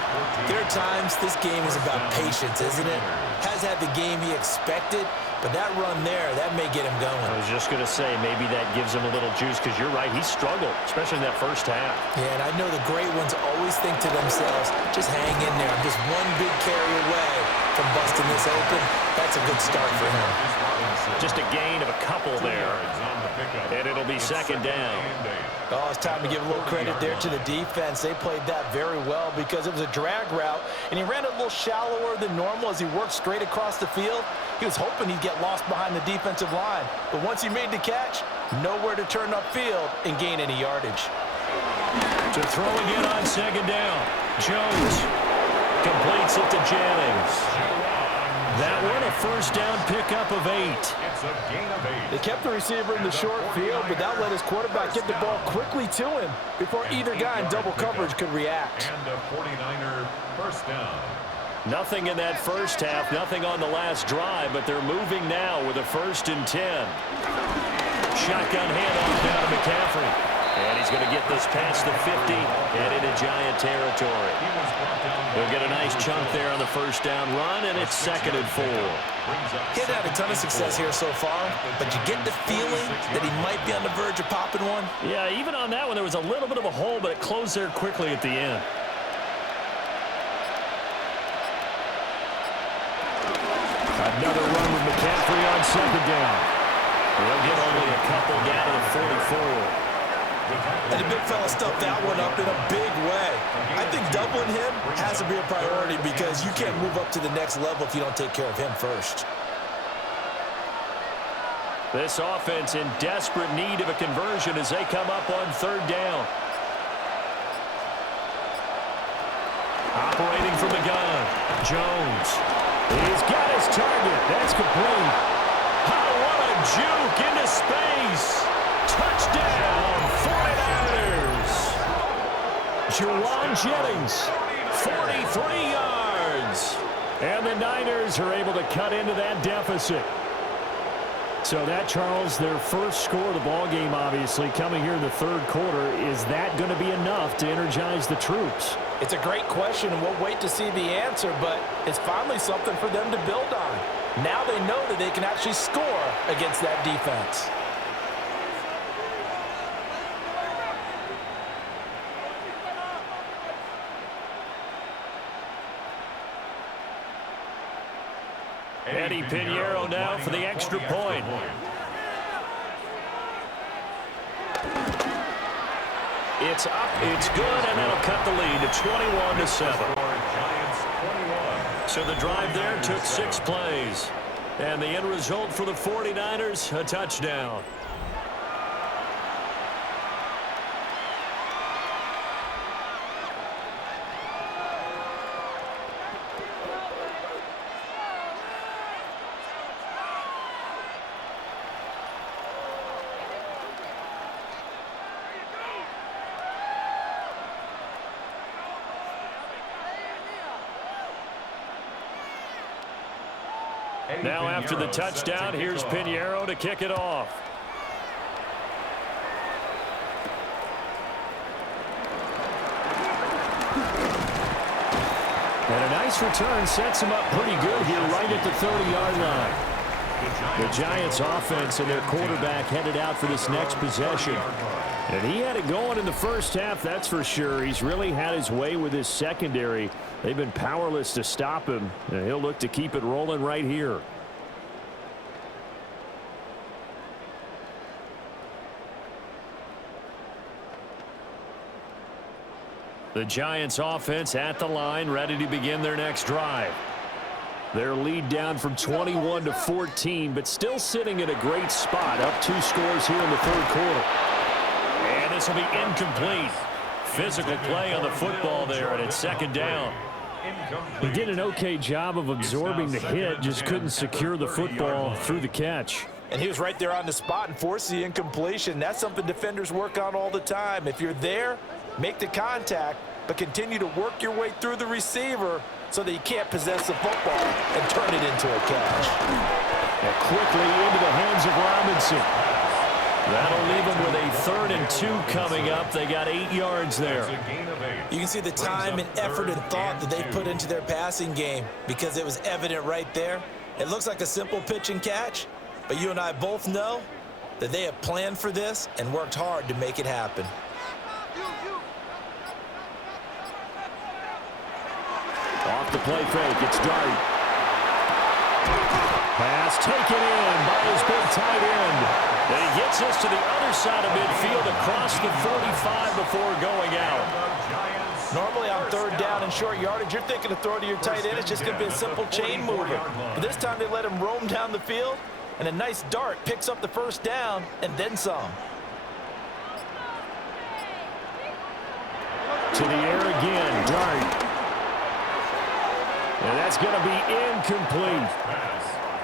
there are times this game is about patience, isn't it? Has had the game he expected, but that run there, that may get him going. I was just going to say, maybe that gives him a little juice, because you're right, he struggled, especially in that first half. Yeah, and I know the great ones always think to themselves, just hang in there. I'm just one big carry away from busting this open. That's a good start for him. Just a gain of a couple there, and it'll be second down. Oh, it's time to give a little credit there to the defense. They played that very well, because it was a drag route, and he ran a little shallower than normal as he worked straight across the field. He was hoping he'd get lost behind the defensive line, but once he made the catch, nowhere to turn upfield and gain any yardage. To throw again on second down. Jones completes it to Jennings. That one, a first down pickup of 8. It's a gain of 8. They kept the receiver in the short field, but that let his quarterback get the ball quickly to him before either guy in double coverage could react. And a 49er first down. Nothing in that first half, nothing on the last drive, but they're moving now with a 1st and 10. Shotgun handoff down to McCaffrey. And he's going to get this past the 50 and into Giant territory. He'll get a nice chunk there on the first down run, and it's 2nd and 4. He hasn't had a ton of success here so far, but you get the feeling that he might be on the verge of popping one. Yeah, even on that one, there was a little bit of a hole, but it closed there quickly at the end. Another run with McCaffrey on 2nd down. He'll get only a couple down to the 44. And the big fella stuffed that one up in a big way. I think doubling him has to be a priority because you can't move up to the next level if you don't take care of him first. This offense in desperate need of a conversion as they come up on 3rd down. Operating from the gun, Jones. He's got his target. That's complete. Oh, what a juke into space. Touchdown, 49ers. Juwan Jennings, 43 yards. And the Niners are able to cut into that deficit. So that, Charles, their first score of the ballgame, obviously, coming here in the 3rd quarter. Is that going to be enough to energize the troops? It's a great question, and we'll wait to see the answer, but it's finally something for them to build on. Now they know that they can actually score against that defense. Eddie Pinheiro now for the extra point. It's up, it's good, and that'll cut the lead to 21-7. So the drive there took 6 plays. And the end result for the 49ers, a touchdown. Now after the touchdown, here's Pinheiro to kick it off. And a nice return sets him up pretty good here right at the 30-yard line. The Giants offense and their quarterback headed out for this next possession. And he had it going in the first half, that's for sure. He's really had his way with his secondary. They've been powerless to stop him, and he'll look to keep it rolling right here. The Giants offense at the line, ready to begin their next drive. Their lead down from 21 to 14, but still sitting in a great spot, up 2 scores here in the 3rd quarter. And this will be incomplete. Physical play on the football there, and it's 2nd down. He did an okay job of absorbing the hit, just couldn't secure the football through the catch. And he was right there on the spot and forced the incompletion. That's something defenders work on all the time. If you're there, make the contact, but continue to work your way through the receiver so that you can't possess the football and turn it into a catch. And quickly into the hands of Robinson. That'll leave them with a 3rd and 2 coming up. They got 8 yards there. You can see the time and effort and thought that they put into their passing game because it was evident right there. It looks like a simple pitch and catch, but you and I both know that they have planned for this and worked hard to make it happen. Off the play fake, it's Dart. Pass taken in by his big tight end. And he gets us to the other side of midfield across the 45 before going out. Normally on 3rd down and short yardage, you're thinking of throwing to your tight end. It's just going to be a simple chain mover. But this time they let him roam down the field, and a nice dart picks up the 1st down and then some. To the air again, Dart. And that's going to be incomplete.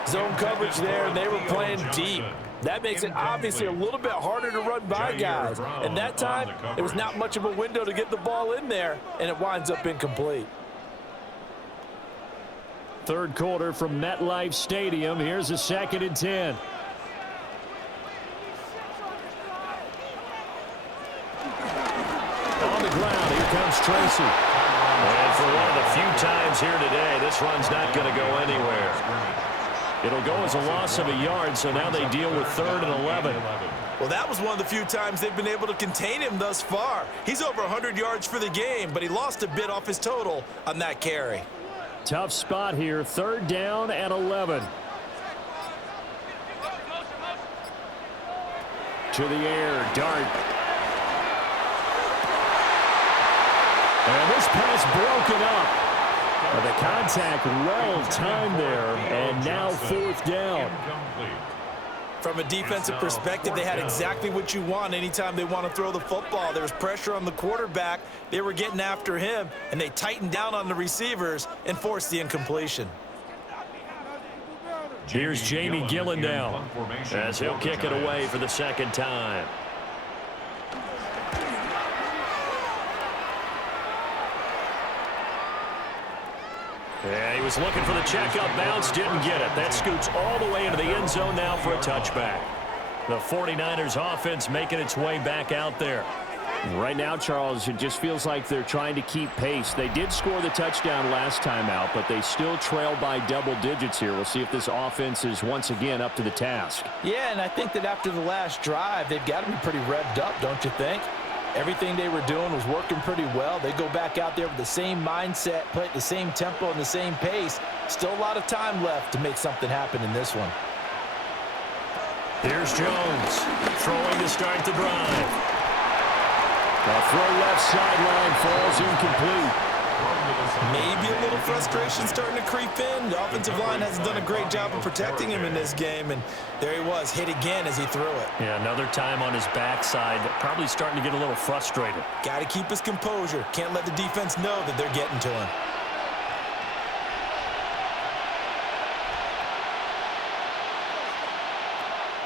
Zone coverage there, and they were playing deep. That makes it obviously a little bit harder to run by guys. And that time, there was not much of a window to get the ball in there, and it winds up incomplete. 3rd quarter from MetLife Stadium. Here's a 2nd and 10. Tracy. And for one of the few times here today, this run's not going to go anywhere. It'll go as a loss of a yard, so now they deal with 3rd and 11. Well, that was one of the few times they've been able to contain him thus far. He's over 100 yards for the game, but he lost a bit off his total on that carry. Tough spot here, 3rd down and 11. To the air, Dart. And this pass broken up. The contact well timed there, and now 4th down. From a defensive perspective, they had exactly what you want anytime they want to throw the football. There was pressure on the quarterback. They were getting after him, and they tightened down on the receivers and forced the incompletion. Here's Jamie Gillen now as he'll kick it away for the 2nd time. Yeah, he was looking for the checkup bounce, didn't get it. That scoots all the way into the end zone now for a touchback. The 49ers offense making its way back out there. Right now, Charles, it just feels like they're trying to keep pace. They did score the touchdown last time out, but they still trail by double digits here. We'll see if this offense is once again up to the task. Yeah, and I think that after the last drive, they've got to be pretty revved up, don't you think? Everything they were doing was working pretty well. They go back out there with the same mindset, play at the same tempo and the same pace. Still a lot of time left to make something happen in this one. Here's Jones throwing to start the drive. The throw left sideline falls incomplete. Maybe a little frustration starting to creep in. The offensive line hasn't done a great job of protecting him in this game, and there he was, hit again as he threw it. Yeah, another time on his backside, probably starting to get a little frustrated. Got to keep his composure. Can't let the defense know that they're getting to him.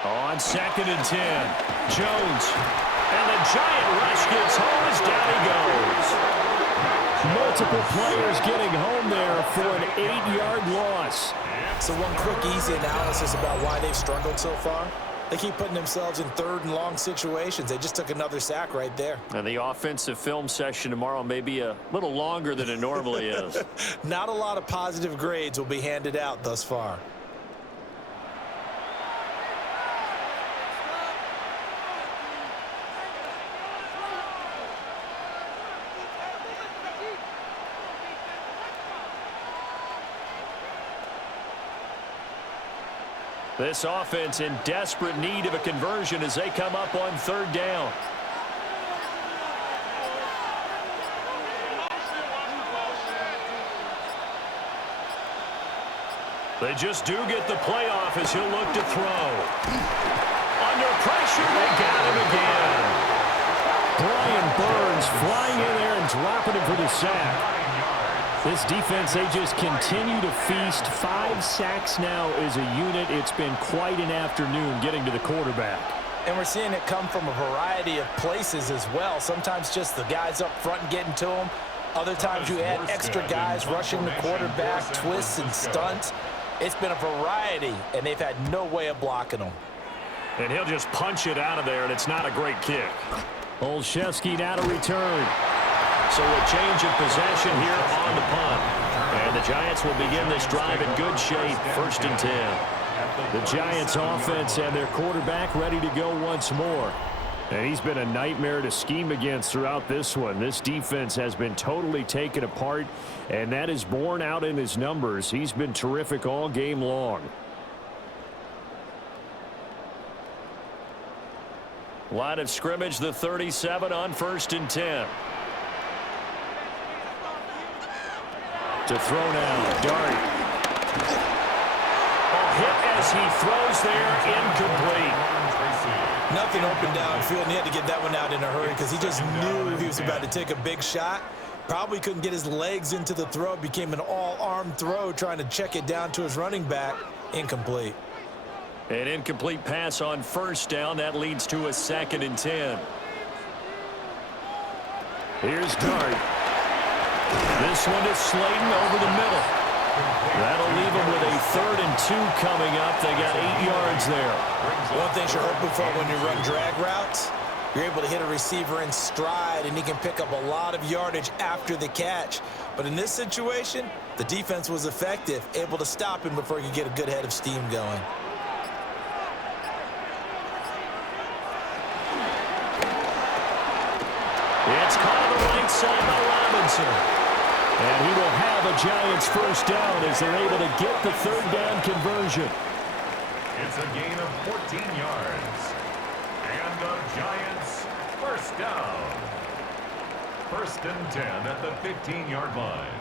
On 2nd and 10, Jones. And the giant rush gets home as down he goes. Multiple players getting home there for an 8-yard loss. So one quick, easy analysis about why they've struggled so far. They keep putting themselves in 3rd and long situations. They just took another sack right there. And the offensive film session tomorrow may be a little longer than it normally is. Not a lot of positive grades will be handed out thus far. This offense in desperate need of a conversion as they come up on 3rd down. They just do get the playoff as he'll look to throw. Under pressure, they got him again. Brian Burns flying in there and dropping him for the sack. This defense, they just continue to feast. 5 sacks now as a unit. It's been quite an afternoon getting to the quarterback. And we're seeing it come from a variety of places as well. Sometimes just the guys up front and getting to them. Other times you add extra guys rushing the quarterback, twists and stunts. It's been a variety, and they've had no way of blocking them. And he'll just punch it out of there, and it's not a great kick. Olszewski now to return. So a change of possession here on the punt. And the Giants will begin this drive in good shape, 1st and 10. The Giants offense and their quarterback ready to go once more. And he's been a nightmare to scheme against throughout this one. This defense has been totally taken apart, and that is borne out in his numbers. He's been terrific all game long. Line of scrimmage, the 37 on 1st and 10. To throw now, Dart. A hit as he throws there, incomplete. Nothing open downfield, and he had to get that one out in a hurry because he just knew he was about to take a big shot. Probably couldn't get his legs into the throw. Became an all-arm throw trying to check it down to his running back. Incomplete. An incomplete pass on 1st down. That leads to a 2nd and 10. Here's Dart. This one is Slayton over the middle. That'll leave them with a 3rd and 2 coming up. They got 8 yards there. One thing you're hoping for when you run drag routes, You're able to hit a receiver in stride, and he can pick up a lot of yardage after the catch. But in this situation, the defense was effective, able to stop him before he could get a good head of steam going. It's caught on the right side by Robinson. And he will have a Giants first down as they're able to get the third down conversion. It's a gain of 14 yards. And the Giants first down. 1st and 10 at the 15-yard line.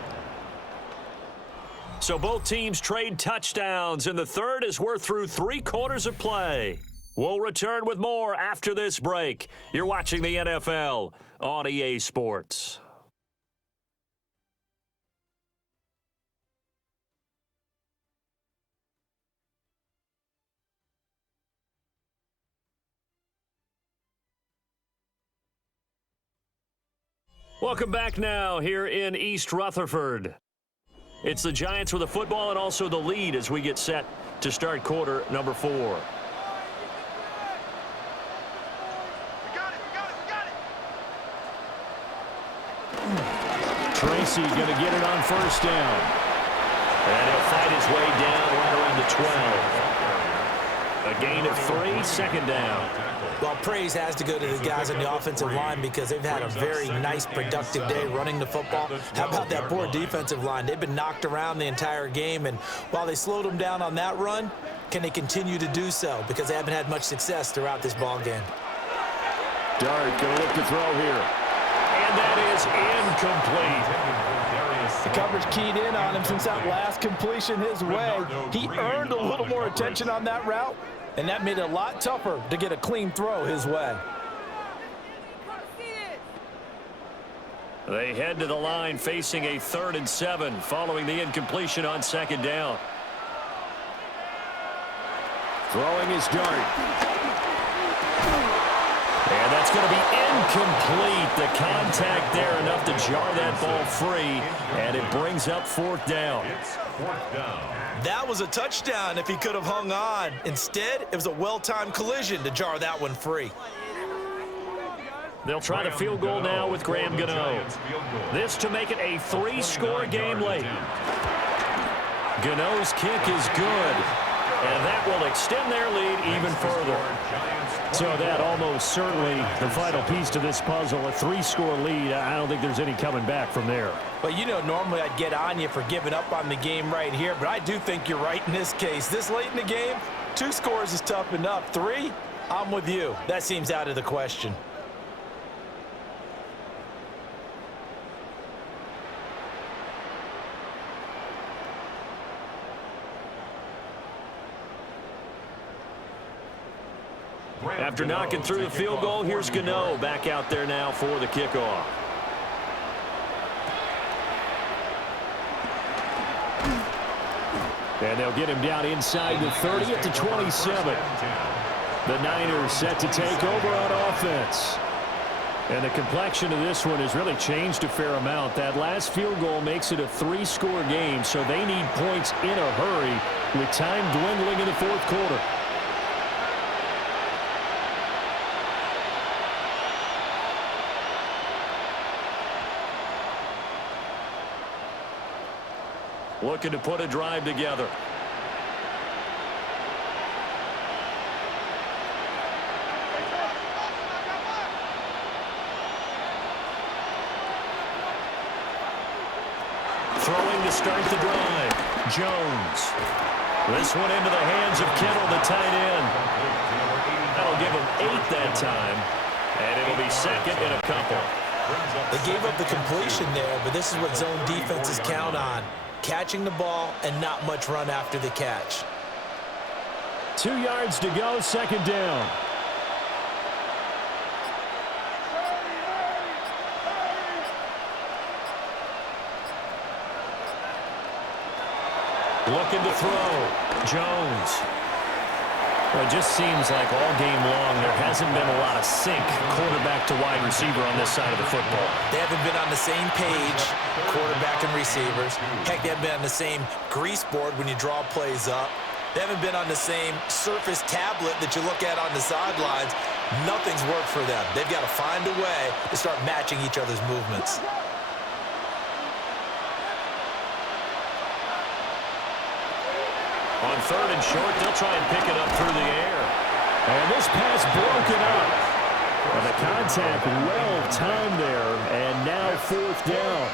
So both teams trade touchdowns, and the third as we're through 3 quarters of play. We'll return with more after this break. You're watching the NFL on EA Sports. Welcome back now here in East Rutherford. It's the Giants with the football and also the lead as we get set to start quarter number 4. We got it. Tracy going to get it on first down. And he'll fight his way down right around the 12. A gain of 3, 2nd down. Well, praise has to go to the guys on the offensive line because they've had a very nice, productive day running the football. How about that poor defensive line? They've been knocked around the entire game, and while they slowed them down on that run, can they continue to do so? Because they haven't had much success throughout this ball game. Dart going to look to throw here. And that is incomplete. The coverage keyed in on him since that last completion his way. He earned a little more attention on that route, and that made it a lot tougher to get a clean throw his way. They head to the line facing a 3rd and 7 following the incompletion on 2nd down. Throwing his Dart. And that's going to be incomplete. The contact there enough to jar that ball free, and it brings up 4th down. It's 4th down. That was a touchdown if he could have hung on. Instead, it was a well-timed collision to jar that one free. They'll try the field goal now with Graham Gano. This to make it a 3-score game late. Gano's kick is good, and that will extend their lead even further. So that almost certainly the final piece to this puzzle, a 3-score lead. I don't think there's any coming back from there. Well, you know, normally I'd get on you for giving up on the game right here, but I do think you're right in this case. This late in the game, 2 scores is tough enough. 3, I'm with you. That seems out of the question. After knocking through the field goal, here's Gano back out there now for the kickoff. And they'll get him down inside the 30 at the 27. The Niners set to take over on offense. And the complexion of this one has really changed a fair amount. That last field goal makes it a 3-score game, so they need points in a hurry with time dwindling in the 4th quarter. Looking to put a drive together. Throwing to start the drive. Jones. This one into the hands of Kittle, the tight end. That'll give him 8 that time. And it'll be 2nd and a couple. They gave up the completion there, but this is what zone defenses count on. Catching the ball and not much run after the catch. 2 yards to go, 2nd down. Looking to throw. Jones. Well, it just seems like all game long there hasn't been a lot of sync quarterback to wide receiver on this side of the football. They haven't been on the same page, quarterback and receivers. Heck, they haven't been on the same grease board when you draw plays up. They haven't been on the same surface tablet that you look at on the sidelines. Nothing's worked for them. They've got to find a way to start matching each other's movements. On 3rd and short, they'll try and pick it up through the air. And this pass broken up. And the contact well timed there, and now 4th down.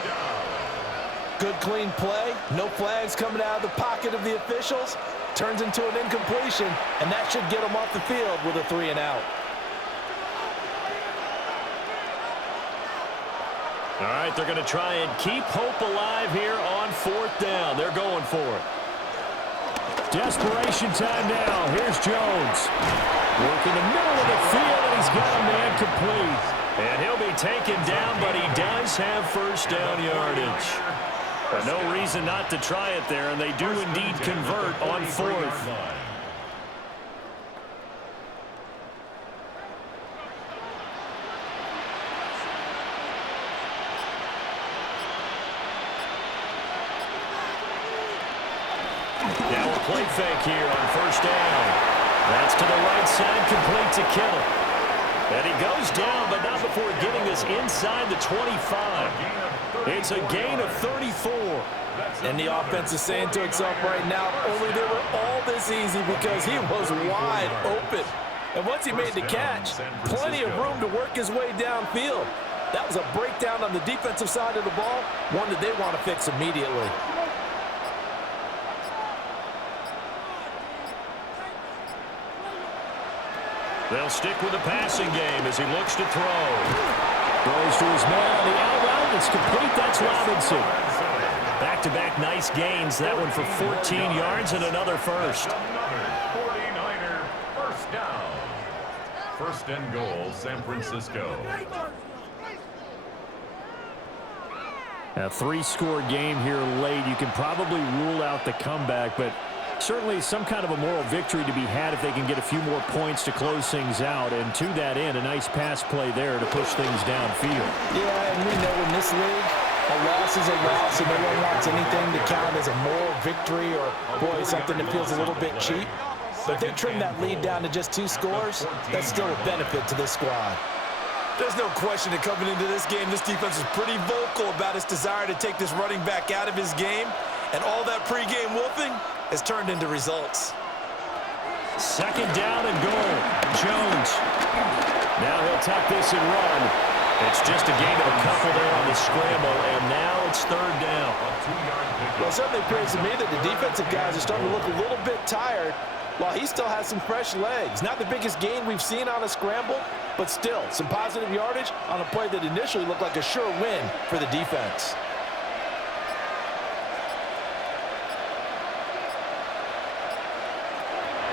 Good clean play. No flags coming out of the pocket of the officials. Turns into an incompletion, and that should get them off the field with a 3 and out. All right, they're going to try and keep hope alive here on 4th down. They're going for it. Desperation time now. Here's Jones. Working the middle of the field, and he's got a man complete. And he'll be taken down, but he does have 1st down yardage. But no reason not to try it there, and they do indeed convert on 4th. Now a play fake here on 1st down. That's to the right side, complete to Kittle. And he goes down, but not before getting this inside the 25. It's a gain of 34. And the offense is saying to itself right now, only they were all this easy because he was wide open. And once he made the catch, plenty of room to work his way downfield. That was a breakdown on the defensive side of the ball, one that they want to fix immediately. They'll stick with the passing game as he looks to throw. Throws to his man on the out route. It's complete. That's Robinson. Back-to-back nice gains. That one for 14 yards and another first. 49er first down. 1st and goal, San Francisco. A 3-score game here late. You can probably rule out the comeback, but certainly some kind of a moral victory to be had if they can get a few more points to close things out. And to that end, a nice pass play there to push things downfield. Yeah, and we know in this league, a loss is a loss, and no one wants anything to count as a moral victory or, boy, something that feels a little bit cheap. But if they trim that lead down to just 2 scores, that's still a benefit to this squad. There's no question that coming into this game, this defense is pretty vocal about its desire to take this running back out of his game. And all that pregame wolfing has turned into results. 2nd down and goal. Jones. Now he'll tuck this and run. It's just a gain of a couple there on the scramble, and now it's 3rd down. Well, it certainly appears to me that the defensive guys are starting to look a little bit tired while he still has some fresh legs. Not the biggest gain we've seen on a scramble, but still some positive yardage on a play that initially looked like a sure win for the defense.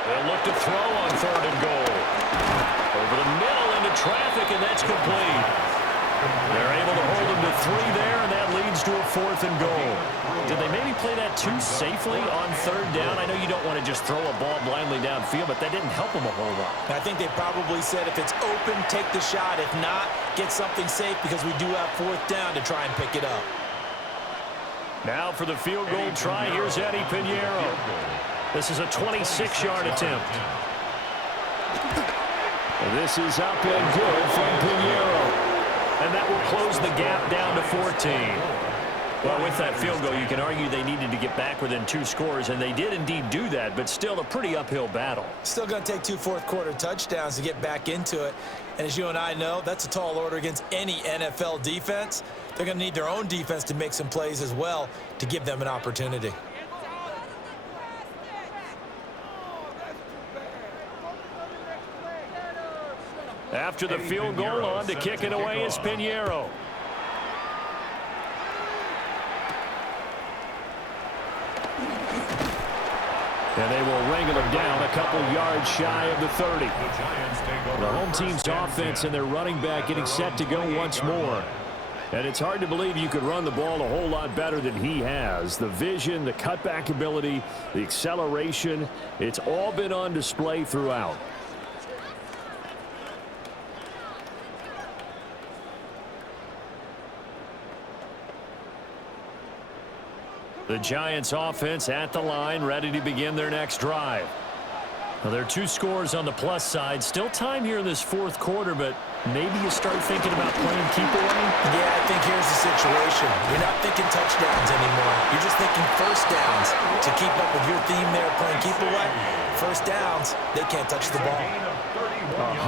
They'll look to throw on 3rd and goal. Over the middle into traffic, and that's complete. They're able to hold him to 3 there, and that leads to a 4th and goal. Did they maybe play that too safely on 3rd down? I know you don't want to just throw a ball blindly downfield, but that didn't help them a whole lot. I think they probably said if it's open, take the shot. If not, get something safe because we do have 4th down to try and pick it up. Now for the field goal try, here's Eddie Pinheiro. This is a 26-yard attempt. This is up and good from Pinheiro. And that will close the gap down to 14. Well, with that field goal, you can argue they needed to get back within 2 scores, and they did indeed do that, but still a pretty uphill battle. Still going to take 2 fourth-quarter touchdowns to get back into it. And as you and I know, that's a tall order against any NFL defense. They're going to need their own defense to make some plays as well to give them an opportunity. After the field goal, on to kick it away is Pinheiro. And they will wrangle him down a couple yards shy of the 30. The home team's offense and their running back getting set to go once more. And it's hard to believe you could run the ball a whole lot better than he has. The vision, the cutback ability, the acceleration, it's all been on display throughout. The Giants offense at the line, ready to begin their next drive. Well, there are two scores on the plus side. Still time here in this fourth quarter, but maybe you start thinking about playing keep away? Yeah, I think here's the situation. You're not thinking touchdowns anymore. You're just thinking first downs. To keep up with your theme there, playing keep away, first downs, they can't touch the ball.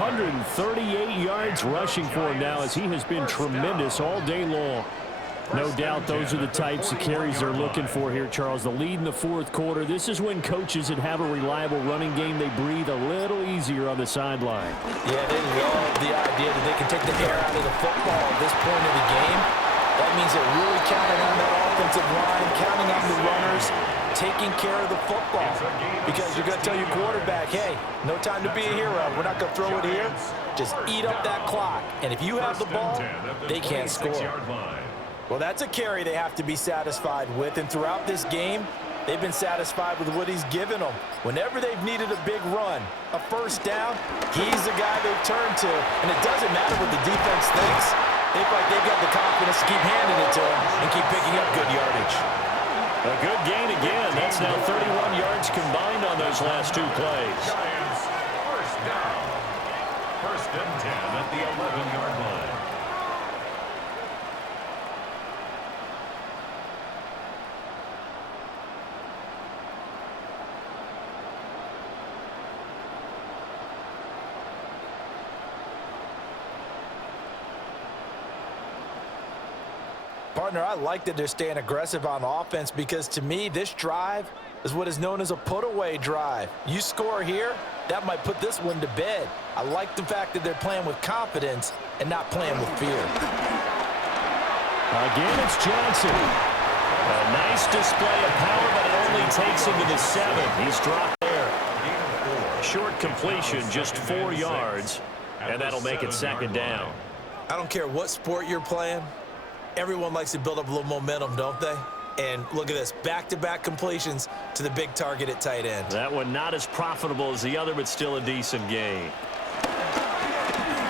138 yards rushing for him now as he has been tremendous all day long. No doubt those are the types of carries they're looking for here, Charles. The lead in the fourth quarter. This is when coaches that have a reliable running game, they breathe a little easier on the sideline. Yeah, they love the idea that they can take the air out of the football at this point of the game. That means they're really counting on that offensive line, counting on the runners, taking care of the football. Because you're going to tell your quarterback, hey, no time to be a hero. We're not going to throw it here. Just eat up that clock. And if you have the ball, they can't score. Well, that's a carry they have to be satisfied with. And throughout this game, they've been satisfied with what he's given them. Whenever they've needed a big run, a first down, he's the guy they've turned to. And it doesn't matter what the defense thinks. They feel like they've got the confidence to keep handing it to him and keep picking up good yardage. A good gain again. That's now 31 yards combined on those last two plays. Giants, first down. First and 10 at the 11-yard line. Partner, I like that they're staying aggressive on offense because to me, this drive is what is known as a put-away drive. You score here, that might put this one to bed. I like the fact that they're playing with confidence and not playing with fear. Again, it's Johnson. A nice display of power, but it only takes him to the 7. He's dropped there. Short completion, just 4 yards, and that'll make it second down. I don't care what sport you're playing. Everyone likes to build up a little momentum, don't they? And look at this, back-to-back completions to the big target at tight end. That one not as profitable as the other, but still a decent gain.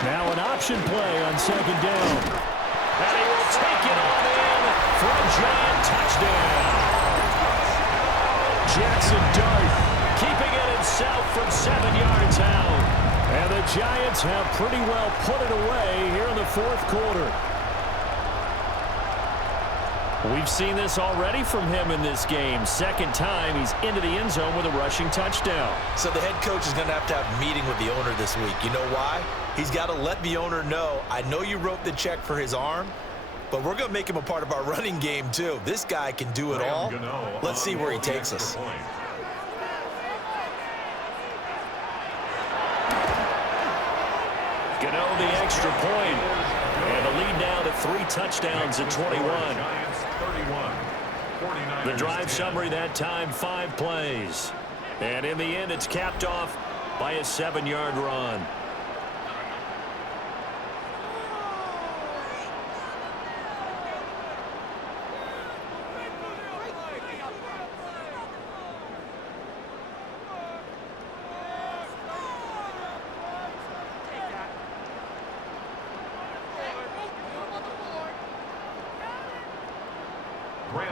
Now an option play on second down. And he will take it on in for a giant touchdown. Jackson Dart keeping it himself from 7 yards out. And the Giants have pretty well put it away here in the fourth quarter. We've seen this already from him in this game. Second time he's into the end zone with a rushing touchdown. So the head coach is going to have a meeting with the owner this week. You know why? He's got to let the owner know, I know you wrote the check for his arm, but we're going to make him a part of our running game too. This guy can do it all. Let's see where he takes us. Gano the extra point. And the lead now to 3 touchdowns at 21. The drive summary that time, 5 plays. And in the end, it's capped off by a 7-yard run.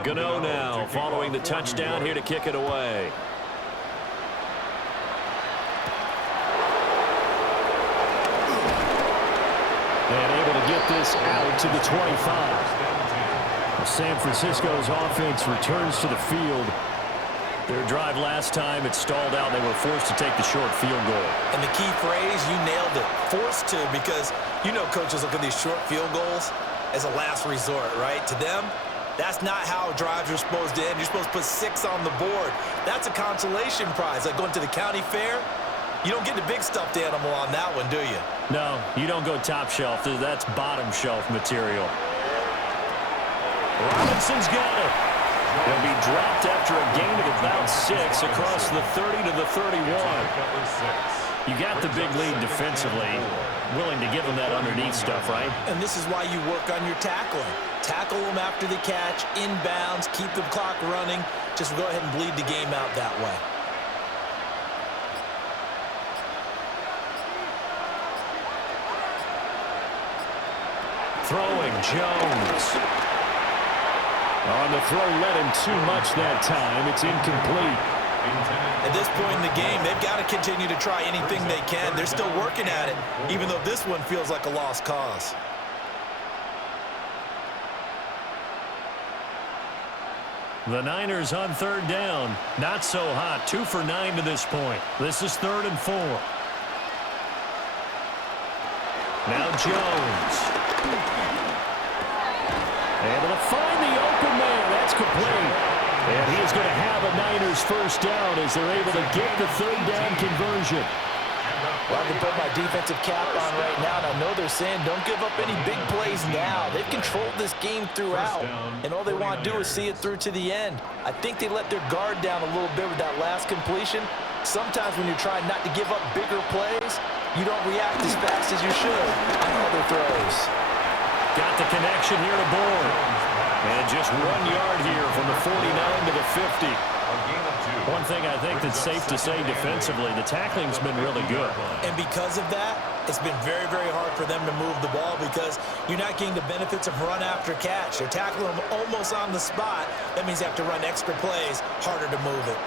Gano now following the touchdown here to kick it away. And able to get this out to the 25. San Francisco's offense returns to the field. Their drive last time, it stalled out. They were forced to take the short field goal. And the key phrase, you nailed it. Forced to, because you know coaches look at these short field goals as a last resort, right? To them, that's not how drives are supposed to end. You're supposed to put 6 on the board. That's a consolation prize. Like going to the county fair, you don't get the big stuffed animal on that one, do you? No, you don't go top shelf. That's bottom shelf material. Robinson's got it. He'll be dropped after a gain of about 6 across the 30 to the 31. You got the big lead defensively. Willing to give them that underneath stuff, right? And this is why you work on your tackling. Tackle them after the catch, inbounds, keep the clock running. Just go ahead and bleed the game out that way. Throwing Jones. On the throw, led him too much that time. It's incomplete. At this point in the game, they've got to continue to try anything they can. They're still working at it, even though this one feels like a lost cause. The Niners on third down. Not so hot. 2 for 9 to this point. This is 3rd and 4. Now Jones. Able to find the open man. That's complete. And he is going to have a Niners first down as they're able to get the 3rd down conversion. Well, I can put my defensive cap on right now, and I know they're saying don't give up any big plays now. They've controlled this game throughout, and all they want to do is see it through to the end. I think they let their guard down a little bit with that last completion. Sometimes when you're trying not to give up bigger plays, you don't react as fast as you should on other throws. Got the connection here to Bourne. And just 1 yard here from the 49 to the 50. One thing I think that's safe to say defensively, the tackling's been really good. And because of that, it's been very, very hard for them to move the ball because you're not getting the benefits of run after catch. They're tackling them almost on the spot. That means they have to run extra plays, harder to move it.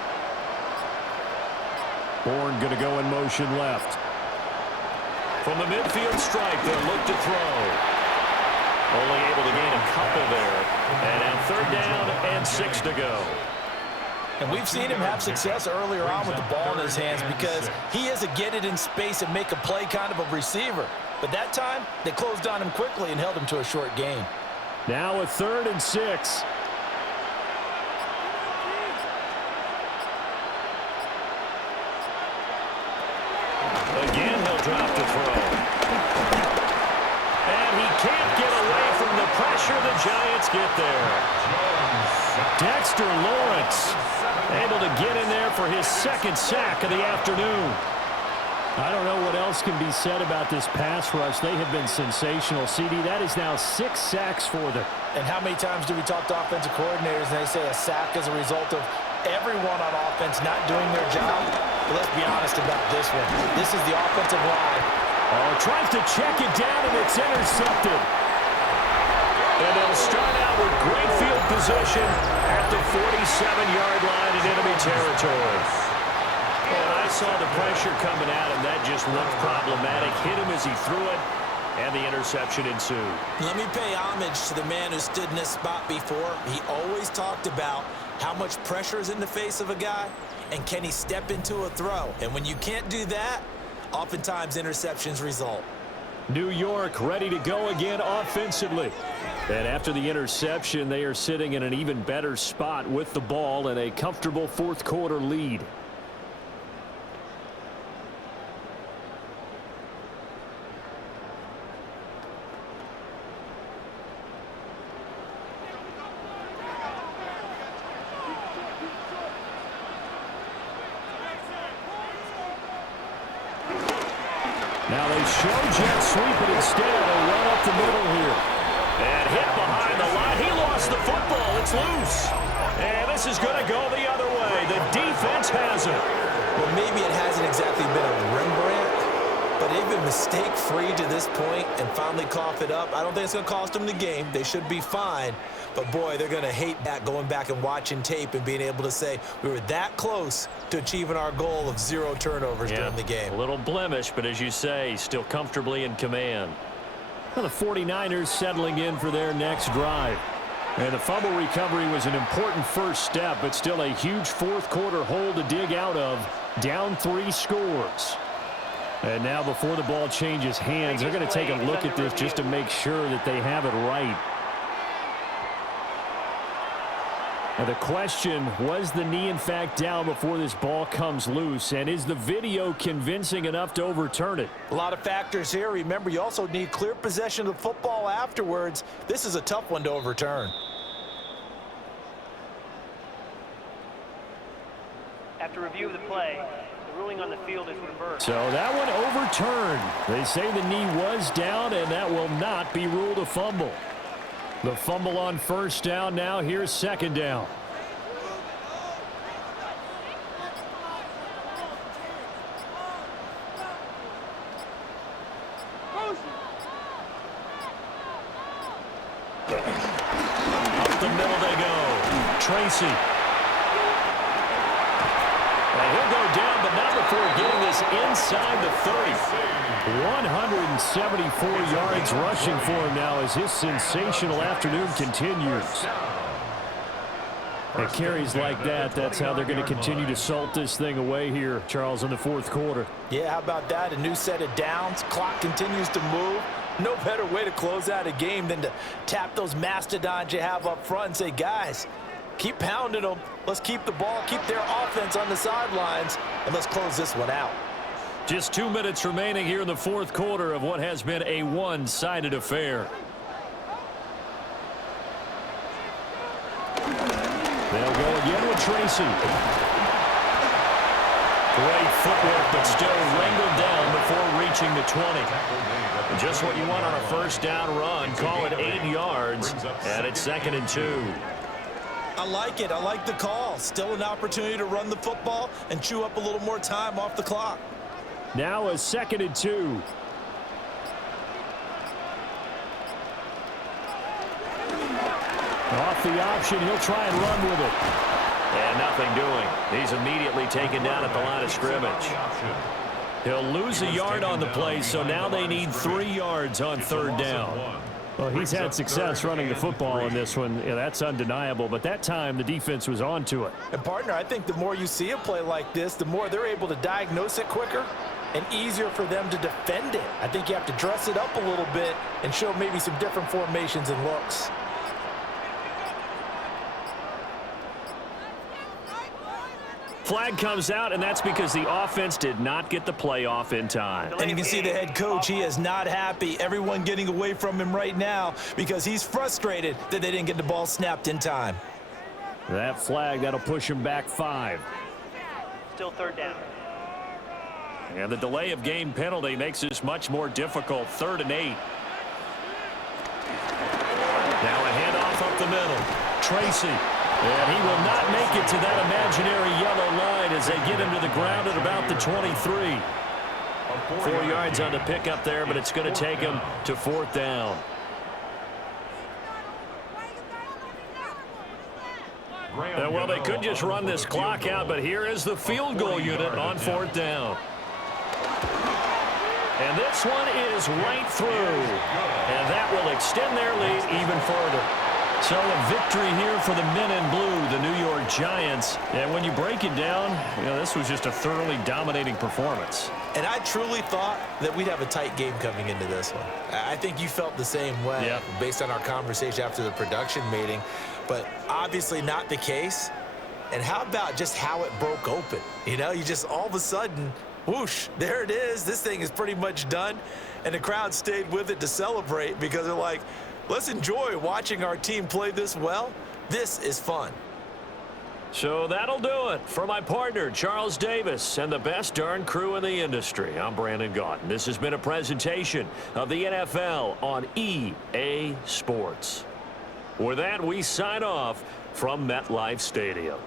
Bourne going to go in motion left. From the midfield stripe, they'll look to throw. Only able to gain a couple there. And now 3rd down and 6 to go. And we've seen him have success earlier on with the ball in his hands because he is a get it in space and make a play kind of a receiver. But that time, they closed on him quickly and held him to a short gain. Now a 3rd and 6. Again, he'll drop to throw. And he can't get away from the pressure. The Giants get there. Dexter Lawrence able to get in there for his 2nd sack of the afternoon. I don't know what else can be said about this pass rush. They have been sensational. CD, that is now 6 sacks for them. And how many times do we talk to offensive coordinators and they say a sack is a result of everyone on offense not doing their job? But let's be honest about this one. This is the offensive line. Oh, tries to check it down, and it's intercepted. And they'll start out with great field position at the 47-yard line in enemy territory. And I saw the pressure coming at him. That just looked problematic. Hit him as he threw it, and the interception ensued. Let me pay homage to the man who stood in this spot before. He always talked about how much pressure is in the face of a guy, and can he step into a throw. And when you can't do that, oftentimes interceptions result. New York ready to go again offensively. And after the interception, they are sitting in an even better spot with the ball and a comfortable 4th quarter lead. Now they show jet sweep, but instead a run up the middle here. And hit behind the line. He lost the football. It's loose. And this is going to go the other way. The defense has it. Well, maybe it hasn't exactly been a Rembrandt, but they've been mistake-free to this point and finally cough it up. I don't think it's going to cost them the game. They should be fine. But, boy, they're going to hate that, going back and watching tape and being able to say we were that close to achieving our goal of 0 turnovers during the game. A little blemish, but as you say, still comfortably in command. Well, the 49ers settling in for their next drive. And the fumble recovery was an important first step, but still a huge 4th quarter hole to dig out of. Down 3 scores. And now before the ball changes hands, they're going to take a look at this just to make sure that they have it right. Now the question, was the knee in fact down before this ball comes loose? And is the video convincing enough to overturn it? A lot of factors here. Remember, you also need clear possession of the football afterwards. This is a tough one to overturn. After review of the play, the ruling on the field is reversed. So that one overturned. They say the knee was down, and that will not be ruled a fumble. The fumble on 1st down. Now here's 2nd down. Up the middle they go. Tracy. he'll go down, but not before getting this inside the 30. 174 yards rushing for him now as his sensational afternoon continues. At carries like that, that's how they're going to continue to salt this thing away here, Charles, in the fourth quarter. Yeah, how about that? A new set of downs. Clock continues to move. No better way to close out a game than to tap those mastodons you have up front and say, guys, keep pounding them. Let's keep the ball, keep their offense on the sidelines, and let's close this one out. Just 2 minutes remaining here in the fourth quarter of what has been a one-sided affair. They'll go again with Tracy. Great footwork, but still wrangled down before reaching the 20. And just what you want on a first down run. Call it 8 yards, and it's 2nd and 2. I like it. I like the call. Still an opportunity to run the football and chew up a little more time off the clock. Now a 2nd and 2. Off the option, he'll try and run with it. And nothing doing. He's immediately taken down at the line of scrimmage. He'll lose a yard on the play, so now they need 3 yards on 3rd down. Well, he's had success running the football in this one. Yeah, that's undeniable, but that time the defense was on to it. And, partner, I think the more you see a play like this, the more they're able to diagnose it quicker and easier for them to defend it. I think you have to dress it up a little bit and show maybe some different formations and looks. Flag comes out, and that's because the offense did not get the play off in time. And you can see the head coach, he is not happy. Everyone getting away from him right now because he's frustrated that they didn't get the ball snapped in time. That flag, that'll push him back 5. Still 3rd down. And the delay of game penalty makes this much more difficult. 3rd and 8. Now a handoff up the middle. Tracy. And he will not make it to that imaginary yellow line as they get him to the ground at about the 23. 4 yards on the pickup there, but it's going to take him to 4th down. Well, they could just run this clock out, but here is the field goal unit on 4th down. And this one is right through. And that will extend their lead even further. So a victory here for the men in blue, the New York Giants. And when you break it down, you know, this was just a thoroughly dominating performance. And I truly thought that we'd have a tight game coming into this one. I think you felt the same way based on our conversation after the production meeting, but obviously not the case. And how about just how it broke open? You know, you just all of a sudden, whoosh, there it is. This thing is pretty much done. And the crowd stayed with it to celebrate because they're like, let's enjoy watching our team play this well. This is fun. So that'll do it for my partner, Charles Davis, and the best darn crew in the industry. I'm Brandon Gaudin. This has been a presentation of the NFL on EA Sports. With that, we sign off from MetLife Stadium.